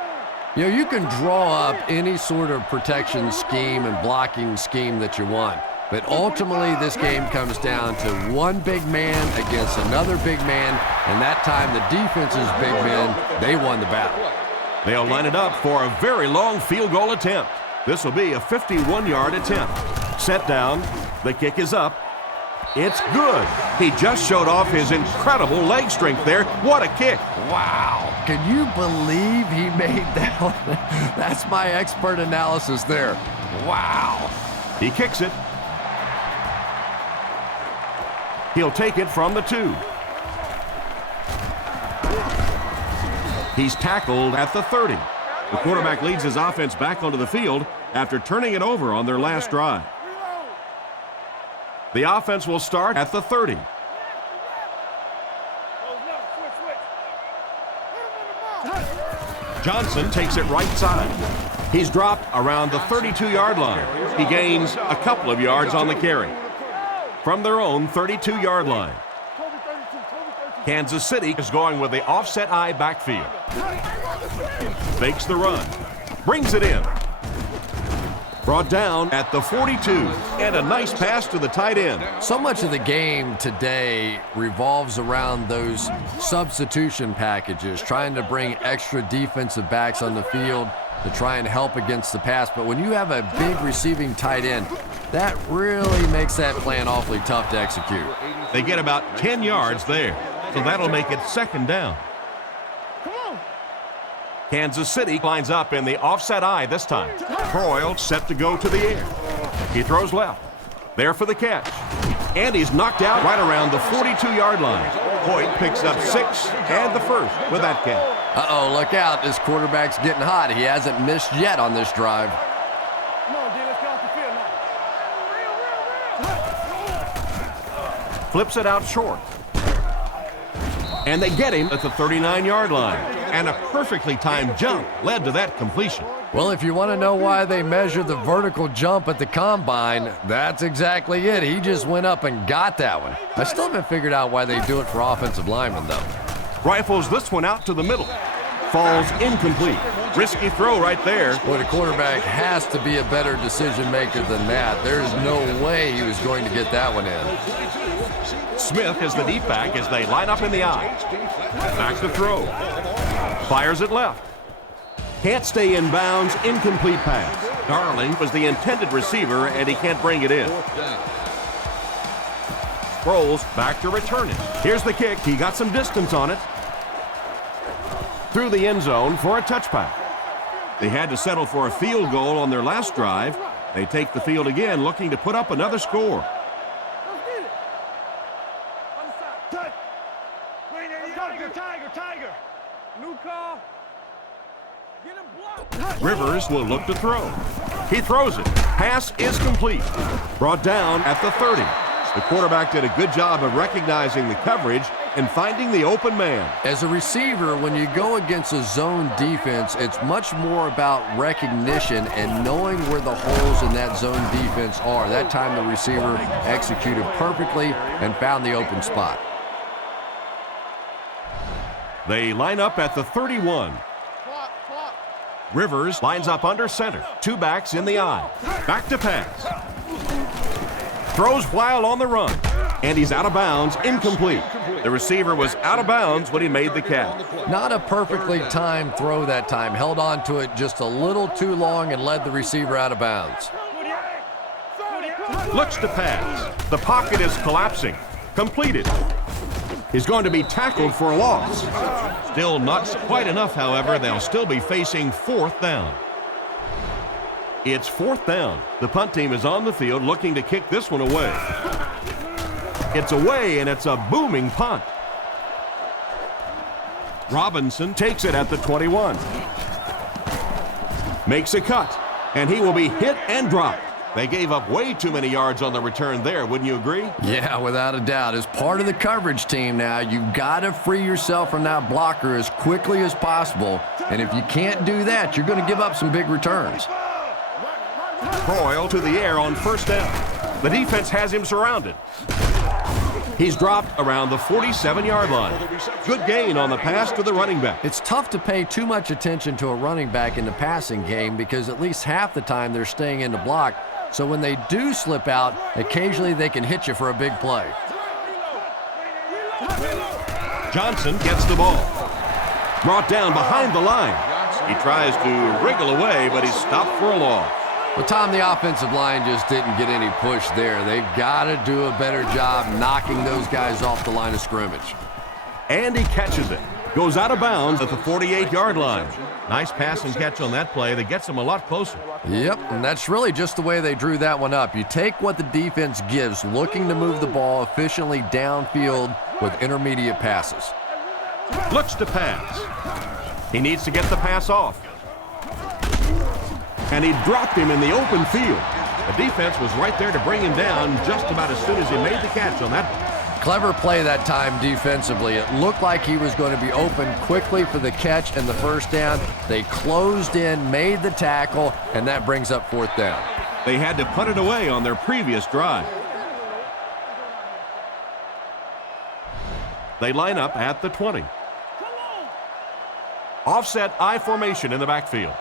You know, you can draw up any sort of protection scheme and blocking scheme that you want. But ultimately, this game comes down to one big man against another big man. And that time, the defense's big men, they won the battle. They'll line it up for a very long field goal attempt. This will be a 51-yard attempt. Set down. The kick is up. It's good. He just showed off his incredible leg strength there. What a kick. Wow. Can you believe he made that one? That's my expert analysis there. Wow. He kicks it. He'll take it from the 2. He's tackled at the 30. The quarterback leads his offense back onto the field after turning it over on their last drive. The offense will start at the 30. Johnson takes it right side. He's dropped around the 32-yard line. He gains a couple of yards on the carry. From their own 32-yard line. Kansas City is going with the offset I backfield. Fakes the run. Brings it in. Brought down at the 42. And a nice pass to the tight end. So much of the game today revolves around those substitution packages, trying to bring extra defensive backs on the field to try and help against the pass. But when you have a big receiving tight end, that really makes that plan awfully tough to execute. They get about 10 yards there, so that'll make it second down. Kansas City lines up in the offset I this time. Croyle set to go to the air. He throws left. There for the catch. And he's knocked out right around the 42-yard line. Hoyt picks up 6 and the first with that catch. Uh-oh, look out. This quarterback's getting hot. He hasn't missed yet on this drive. Flips it out short. And they get him at the 39-yard line. And a perfectly timed jump led to that completion. Well, if you want to know why they measure the vertical jump at the combine, that's exactly it. He just went up and got that one. I still haven't figured out why they do it for offensive linemen, though. Rifles this one out to the middle. Falls incomplete. Risky throw right there. Boy, the quarterback has to be a better decision maker than that. There's no way he was going to get that one in. Smith is the deep back as they line up in the I. Back to throw. Fires it left. Can't stay in bounds, incomplete pass. Darling was the intended receiver, and he can't bring it in. Sproles back to return it. Here's the kick. He got some distance on it. Through the end zone for a touchback. They had to settle for a field goal on their last drive. They take the field again, looking to put up another score. Tiger. New call. Get him blocked. Rivers will look to throw. He throws it. Pass is complete. Brought down at the 30. The quarterback did a good job of recognizing the coverage and finding the open man. As a receiver, when you go against a zone defense, it's much more about recognition and knowing where the holes in that zone defense are. That time the receiver executed perfectly and found the open spot. They line up at the 31. Rivers lines up under center. Two backs in the eye. Back to pass. Throws while on the run. And he's out of bounds, incomplete. The receiver was out of bounds when he made the catch. Not a perfectly timed throw that time. Held on to it just a little too long and led the receiver out of bounds. Looks to pass. The pocket is collapsing. Completed. He's going to be tackled for a loss. Still not quite enough, however. They'll still be facing fourth down. It's fourth down. The punt team is on the field looking to kick this one away. It's away, and it's a booming punt. Robinson takes it at the 21. Makes a cut, and he will be hit and dropped. They gave up way too many yards on the return there, wouldn't you agree? Yeah, without a doubt. As part of the coverage team now, you've got to free yourself from that blocker as quickly as possible. And if you can't do that, you're going to give up some big returns. Croyle to the air on first down. The defense has him surrounded. He's dropped around the 47-yard line. Good gain on the pass to the running back. It's tough to pay too much attention to a running back in the passing game because at least half the time they're staying in the block. So when they do slip out, occasionally they can hit you for a big play. Johnson gets the ball. Brought down behind the line. He tries to wriggle away, but he's stopped for a loss. Well, Tom, the offensive line just didn't get any push there. They've got to do a better job knocking those guys off the line of scrimmage. And he catches it. Goes out of bounds at the 48-yard line. Nice pass and catch on that play that gets them a lot closer. Yep, and that's really just the way they drew that one up. You take what the defense gives, looking to move the ball efficiently downfield with intermediate passes. Looks to pass. He needs to get the pass off. And he dropped him in the open field. The defense was right there to bring him down just about as soon as he made the catch on that one. Clever play that time defensively. It looked like he was going to be open quickly for the catch and the first down. They closed in, made the tackle, and that brings up fourth down. They had to punt it away on their previous drive. They line up at the 20. Offset I formation in the backfield.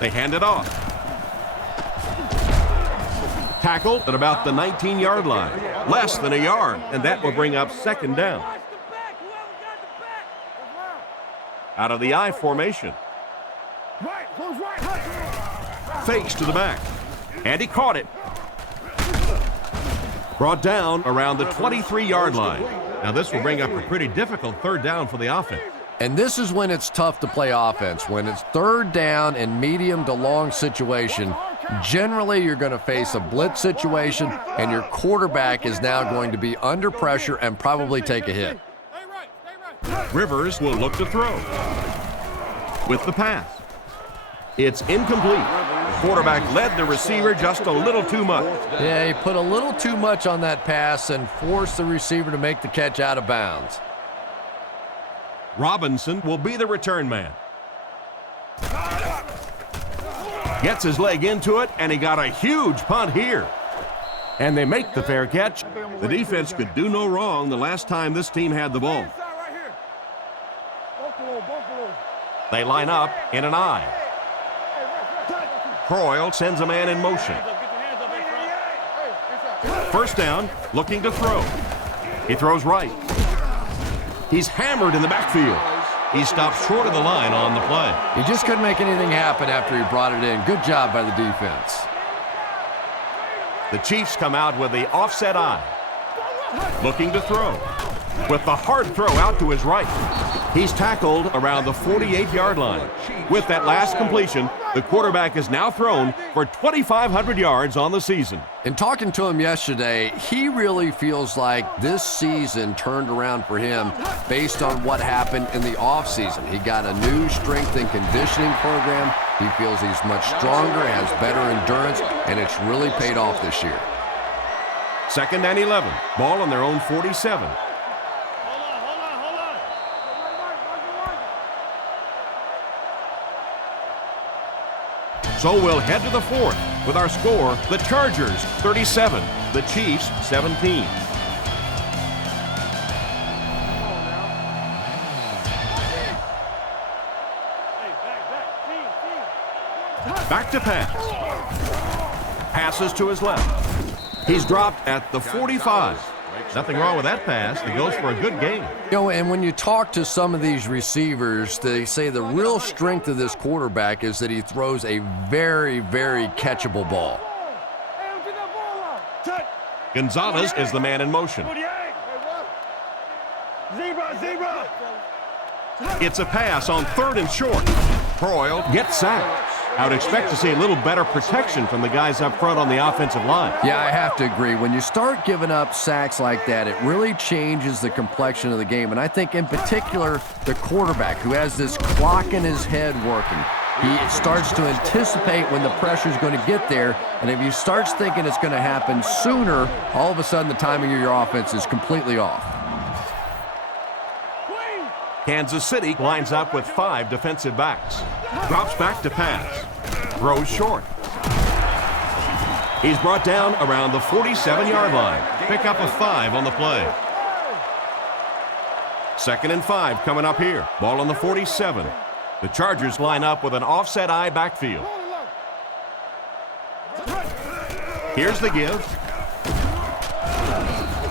They hand it off. Tackled at about the 19-yard line. Less than a yard, and that will bring up second down. Out of the I formation. Fakes to the back. And he caught it. Brought down around the 23-yard line. Now this will bring up a pretty difficult third down for the offense. And this is when it's tough to play offense. When it's third down and medium to long situation, generally you're going to face a blitz situation, and your quarterback is now going to be under pressure and probably take a hit. Rivers will look to throw. With the pass. It's incomplete. The quarterback led the receiver just a little too much. Yeah, he put a little too much on that pass and forced the receiver to make the catch out of bounds. Robinson will be the return man. Gets his leg into it, and he got a huge punt here. And they make the fair catch. The defense could do no wrong the last time this team had the ball. They line up in an I. Croyle sends a man in motion. First down, looking to throw. He throws right. He's hammered in the backfield. He stops short of the line on the play. He just couldn't make anything happen after he brought it in. Good job by the defense. The Chiefs come out with the offset eye. Looking to throw. With the hard throw out to his right. He's tackled around the 48-yard line. With that last completion, the quarterback is now thrown for 2,500 yards on the season. In talking to him yesterday, he really feels like this season turned around for him based on what happened in the offseason. He got a new strength and conditioning program. He feels he's much stronger, has better endurance, and it's really paid off this year. 2nd and 11. Ball on their own 47. So we'll head to the 4th with our score, the Chargers 37, the Chiefs 17. Back to pass. Passes to his left. He's dropped at the 45. Nothing wrong with that pass. He goes for a good gain. You know, and when you talk to some of these receivers, they say the real strength of this quarterback is that he throws a very, very catchable ball. Gonzalez is the man in motion. It's a pass on 3rd and short. Broyle gets sacked. I would expect to see a little better protection from the guys up front on the offensive line. Yeah, I have to agree. When you start giving up sacks like that, it really changes the complexion of the game. And I think in particular, the quarterback who has this clock in his head working, he starts to anticipate when the pressure is going to get there. And if he starts thinking it's going to happen sooner, all of a sudden the timing of your offense is completely off. Kansas City lines up with 5 defensive backs. Drops back to pass. Throws short. He's brought down around the 47-yard line. Pick up a 5 on the play. 2nd and 5 coming up here. Ball on the 47. The Chargers line up with an offset eye backfield. Here's the give.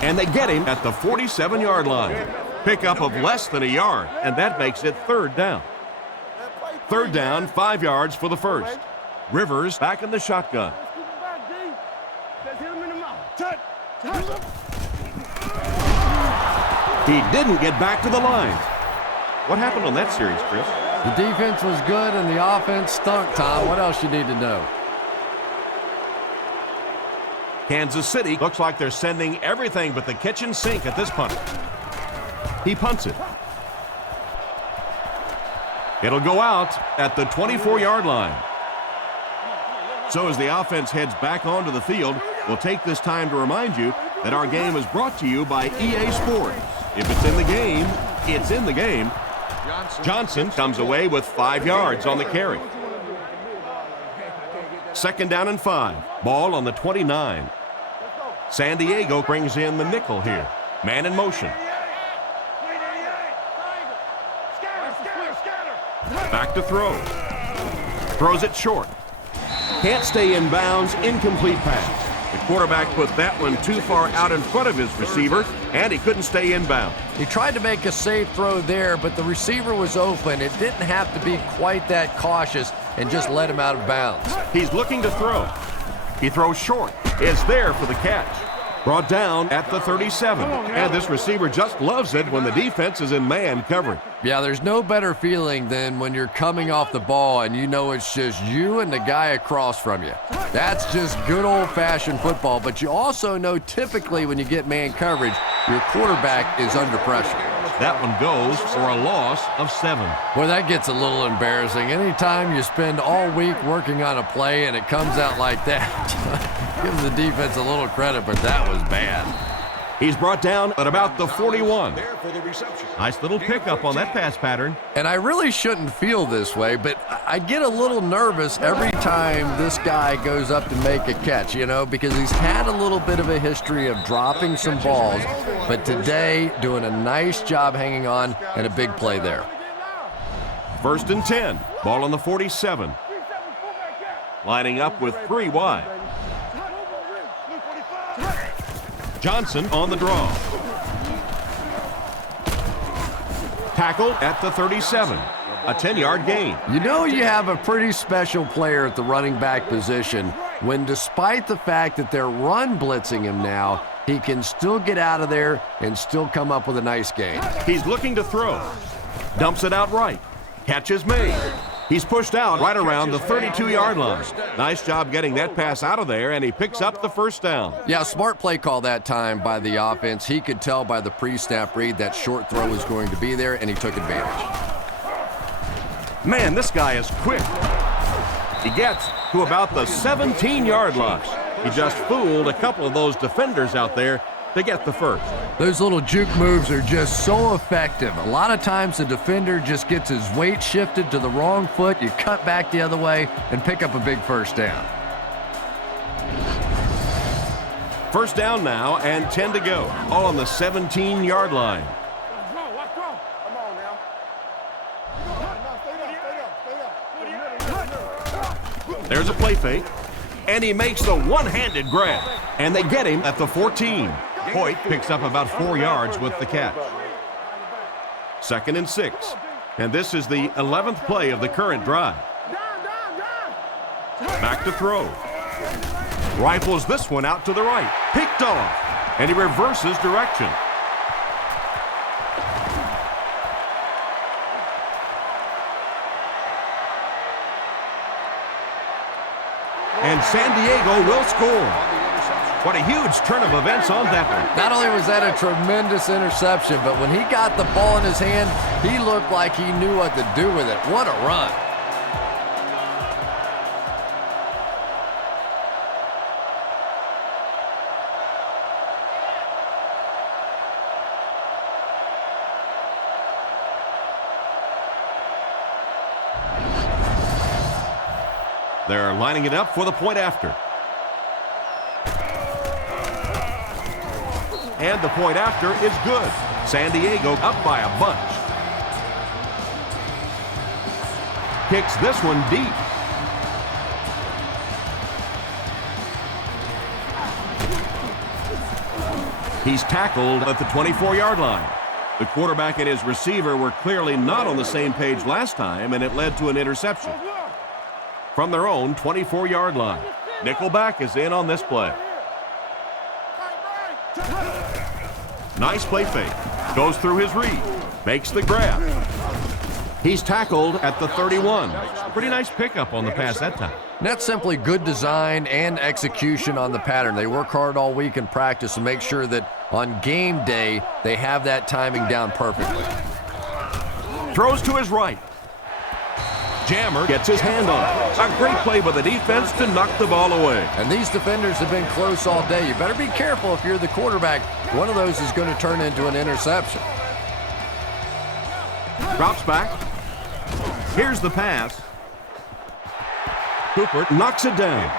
And they get him at the 47-yard line. Pickup of less than a yard, and that makes it 3rd down. 3rd down, 5 yards for the first. Rivers back in the shotgun. He didn't get back to the line. What happened on that series, Chris? The defense was good and the offense stunk, Tom. What else you need to know? Kansas City looks like they're sending everything but the kitchen sink at this punt. He punts it. It'll go out at the 24-yard line. So as the offense heads back onto the field, we'll take this time to remind you that our game is brought to you by EA Sports. If it's in the game, it's in the game. Johnson comes away with 5 yards on the carry. 2nd down and 5. Ball on the 29. San Diego brings in the nickel here. Man in motion. Back to throw. Throws it short. Can't stay in bounds. Incomplete pass. The quarterback put that one too far out in front of his receiver, and he couldn't stay in bounds. He tried to make a safe throw there, but the receiver was open. It didn't have to be quite that cautious and just let him out of bounds. He's looking to throw. He throws short. Is there for the catch. Brought down at the 37. And this receiver just loves it when the defense is in man covering. Yeah, there's no better feeling than when you're coming off the ball and you know it's just you and the guy across from you. That's just good old-fashioned football, but you also know typically when you get man coverage, your quarterback is under pressure. That one goes for a loss of 7. Well, that gets a little embarrassing. Anytime you spend all week working on a play and it comes out like that, give the defense a little credit, but that was bad. He's brought down at about the 41. Nice little pickup on that pass pattern. And I really shouldn't feel this way, but I get a little nervous every time this guy goes up to make a catch, you know, because he's had a little bit of a history of dropping some balls, but today doing a nice job hanging on and a big play there. 1st and 10. Ball on the 47. Lining up with 3 wide. Johnson on the draw. tackled at the 37. A 10-yard gain. You know you have a pretty special player at the running back position when, despite the fact that they're run blitzing him now, he can still get out of there and still come up with a nice gain. He's looking to throw. Dumps it out right. Catch is made. He's pushed out right around the 32-yard line. Nice job getting that pass out of there, and he picks up the first down. Yeah, smart play call that time by the offense. He could tell by the pre-snap read that short throw was going to be there, and he took advantage. Man, this guy is quick. He gets to about the 17-yard line. He just fooled a couple of those defenders out there to get the first. Those little juke moves are just so effective. A lot of times the defender just gets his weight shifted to the wrong foot. You cut back the other way and pick up a big first down. First down now and 10 to go. All on the 17-yard line. There's a play fake, and he makes the one-handed grab, and they get him at the 14. Hoyt picks up about 4 yards with the catch. 2nd and 6, and this is the 11th play of the current drive. Back to throw. Rifles this one out to the right, picked off, and he reverses direction. And San Diego will score. What a huge turn of events on that one. Not only was that a tremendous interception, but when he got the ball in his hand, he looked like he knew what to do with it. What a run. They're lining it up for the point after. And the point after is good. San Diego up by a bunch. Kicks this one deep. He's tackled at the 24-yard line. The quarterback and his receiver were clearly not on the same page last time, and it led to an interception. From their own 24-yard line. Nickelback is in on this play. Nice play fake. Goes through his read. Makes the grab. He's tackled at the 31. Pretty nice pickup on the pass that time. That's simply good design and execution on the pattern. They work hard all week in practice to make sure that on game day they have that timing down perfectly. Throws to his right. Jammer gets his hand on it. A great play by the defense to knock the ball away. And these defenders have been close all day. You better be careful if you're the quarterback. One of those is going to turn into an interception. Drops back. Here's the pass. Cooper knocks it down.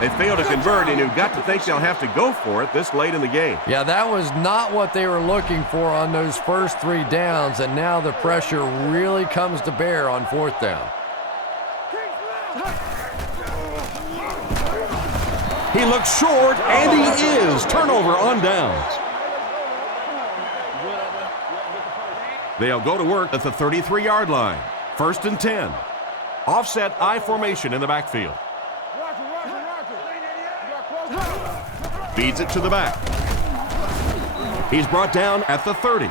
They fail to convert, and you've got to think they'll have to go for it this late in the game. Yeah, that was not what they were looking for on those first 3 downs, and now the pressure really comes to bear on 4th down. He looks short, and he is. Turnover on downs. They'll go to work at the 33-yard line. 1st and 10. Offset I formation in the backfield. Feeds it to the back. He's brought down at the 30.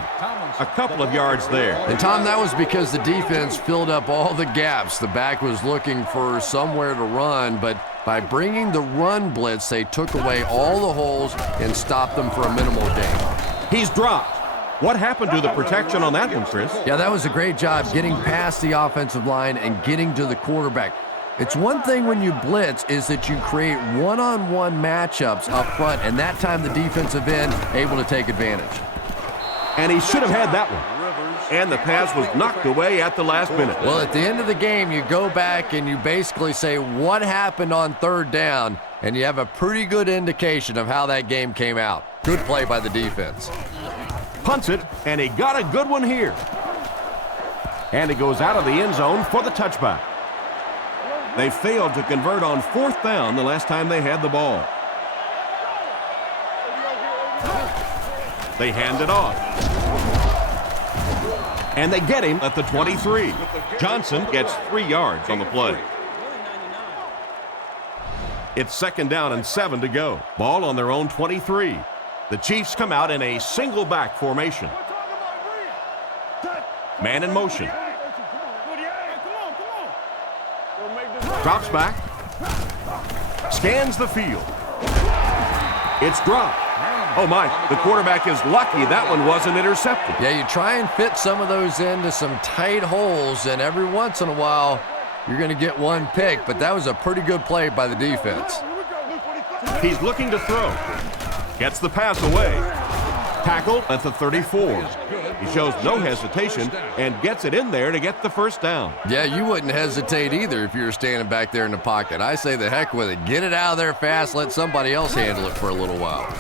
A couple of yards there. And Tom, that was because the defense filled up all the gaps. The back was looking for somewhere to run, but by bringing the run blitz, they took away all the holes and stopped them for a minimal gain. He's dropped. What happened to the protection on that one, Chris? Yeah, that was a great job getting past the offensive line and getting to the quarterback. It's one thing when you blitz is that you create one-on-one matchups up front, and that time the defensive end able to take advantage. And he should have had that one. And the pass was knocked away at the last minute. Well, at the end of the game, you go back and you basically say what happened on 3rd down, and you have a pretty good indication of how that game came out. Good play by the defense. Punts it, and he got a good one here. And it goes out of the end zone for the touchback. They failed to convert on 4th down the last time they had the ball. They hand it off. And they get him at the 23. Johnson gets 3 yards on the play. It's 2nd down and 7 to go. Ball on their own 23. The Chiefs come out in a single back formation. Man in motion. Drops back. Scans the field. It's dropped. Oh my, the quarterback is lucky that one wasn't intercepted. Yeah, you try and fit some of those into some tight holes, and every once in a while, you're going to get one pick, but that was a pretty good play by the defense. He's looking to throw. Gets the pass away. Tackle at the 34. He shows no hesitation and gets it in there to get the 1st down. Yeah, you wouldn't hesitate either if you were standing back there in the pocket. I say the heck with it. Get it out of there fast. Let somebody else handle it for a little while.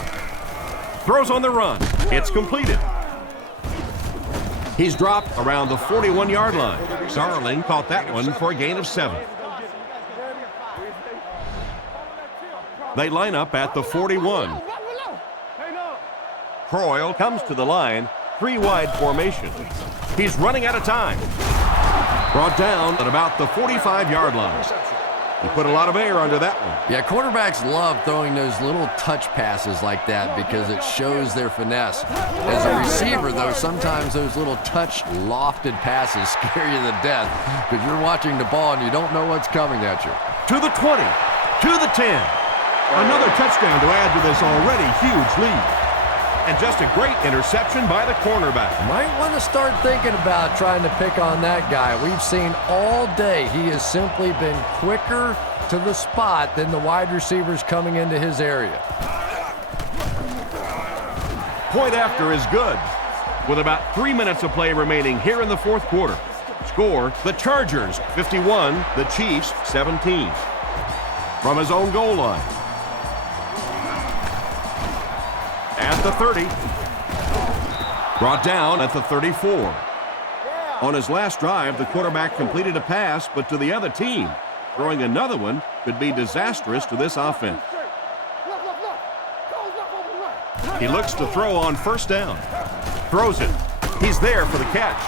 Throws on the run. It's completed. He's dropped around the 41-yard line. Darling caught that one for a gain of 7. They line up at the 41. Croyle comes to the line, 3-wide formation. He's running out of time. Brought down at about the 45-yard line. He put a lot of air under that one. Yeah, quarterbacks love throwing those little touch passes like that because it shows their finesse. As a receiver, though, sometimes those little touch lofted passes scare you to death because you're watching the ball and you don't know what's coming at you. To the 20, to the 10. Another touchdown to add to this already huge lead. And just a great interception by the cornerback. Might want to start thinking about trying to pick on that guy. We've seen all day he has simply been quicker to the spot than the wide receivers coming into his area. Point after is good. With about 3 minutes of play remaining here in the 4th quarter. Score, the Chargers 51, the Chiefs 17. From his own goal line. At the 30. Brought down at the 34. On his last drive, the quarterback completed a pass, but to the other team. Throwing another one could be disastrous to this offense. He looks to throw on 1st down. Throws it. He's there for the catch.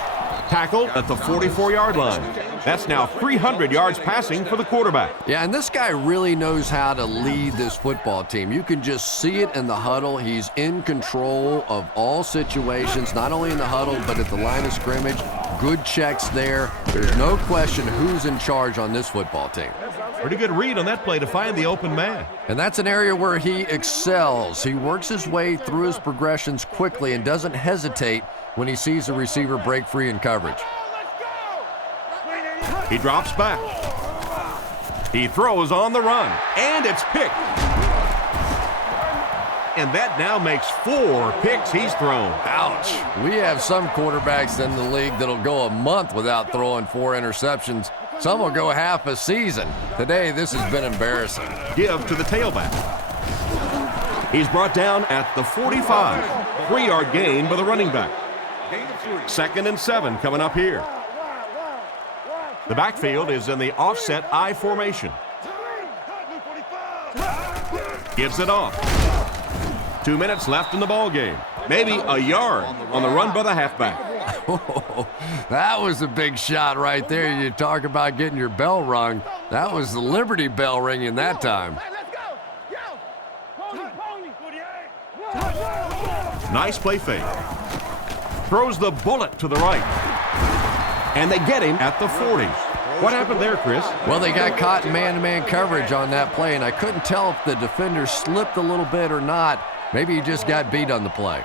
Tackled at the 44-yard line. That's now 300 yards passing for the quarterback. Yeah, and this guy really knows how to lead this football team. You can just see it in the huddle. He's in control of all situations, not only in the huddle, but at the line of scrimmage. Good checks there. There's no question who's in charge on this football team. Pretty good read on that play to find the open man. And that's an area where he excels. He works his way through his progressions quickly and doesn't hesitate when he sees a receiver break free in coverage. He drops back. He throws on the run, and it's picked. And that now makes 4 picks he's thrown. Ouch. We have some quarterbacks in the league that'll go a month without throwing 4 interceptions. Some will go half a season. Today, this has been embarrassing. Give to the tailback. He's brought down at the 45. 3-yard gain by the running back. 2nd and 7 coming up here. The backfield is in the offset I formation. Gives it off. 2 minutes left in the ball game. Maybe a yard on the run by the halfback. Oh, that was a big shot right there. You talk about getting your bell rung. That was the Liberty Bell ringing that time. Nice play fake. Throws the bullet to the right. And they get him at the 40. What happened there, Chris? Well, they got caught in man-to-man coverage on that play, and I couldn't tell if the defender slipped a little bit or not. Maybe he just got beat on the play.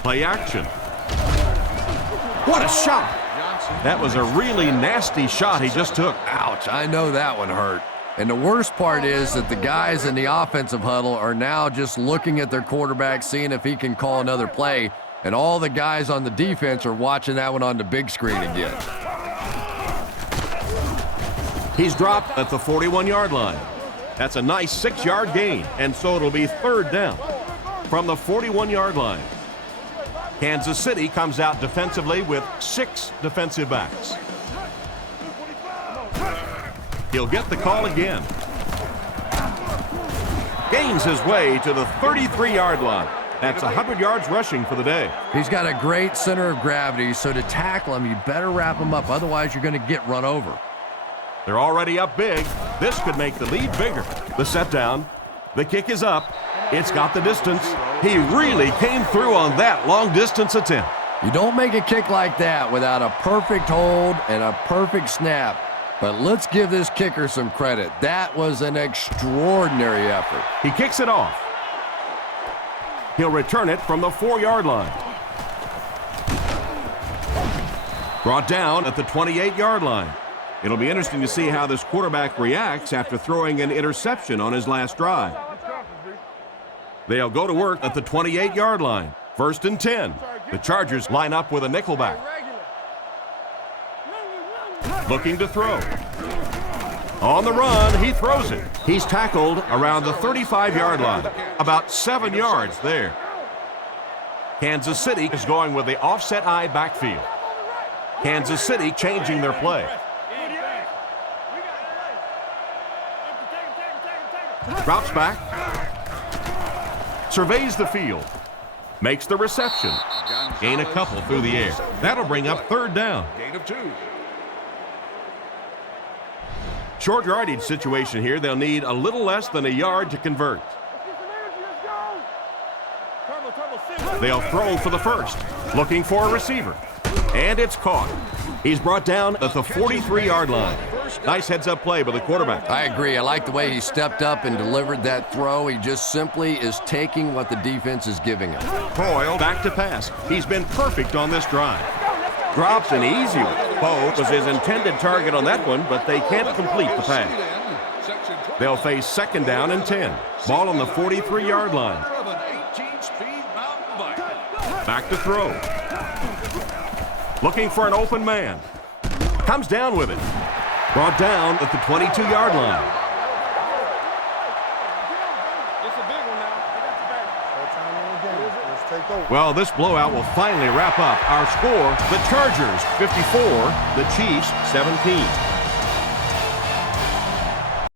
Play action. What a shot! That was a really nasty shot he just took. Ouch, I know that one hurt. And the worst part is that the guys in the offensive huddle are now just looking at their quarterback, seeing if he can call another play, and all the guys on the defense are watching that one on the big screen again. He's dropped at the 41-yard line. That's a nice 6-yard gain, and so it'll be 3rd down from the 41-yard line. Kansas City comes out defensively with 6 defensive backs. He'll get the call again. Gains his way to the 33-yard line. That's 100 yards rushing for the day. He's got a great center of gravity, so to tackle him, you better wrap him up. Otherwise, you're going to get run over. They're already up big. This could make the lead bigger. The set down. The kick is up. It's got the distance. He really came through on that long-distance attempt. You don't make a kick like that without a perfect hold and a perfect snap. But let's give this kicker some credit. That was an extraordinary effort. He kicks it off. He'll return it from the 4-yard line. Brought down at the 28-yard line. It'll be interesting to see how this quarterback reacts after throwing an interception on his last drive. They'll go to work at the 28-yard line. 1st and 10. The Chargers line up with a nickelback. Looking to throw. On the run, he throws it. He's tackled around the 35-yard line. About 7 yards there. Kansas City is going with the offset eye backfield. Kansas City changing their play. Drops back. Surveys the field. Makes the reception. Gain a couple through the air. That'll bring up 3rd down. Gain of 2. Short yardage situation here. They'll need a little less than a yard to convert. They'll throw for the 1st. Looking for a receiver. And it's caught. He's brought down at the 43-yard line. Nice heads-up play by the quarterback. I agree. I like the way he stepped up and delivered that throw. He just simply is taking what the defense is giving him. Boyle back to pass. He's been perfect on this drive. Drops an easy one. Poe was his intended target on that one, but they can't complete the pass. They'll face 2nd down and 10. Ball on the 43-yard line. Back to throw. Looking for an open man. Comes down with it. Brought down at the 22-yard line. Well, this blowout will finally wrap up our score. The Chargers 54, the Chiefs 17.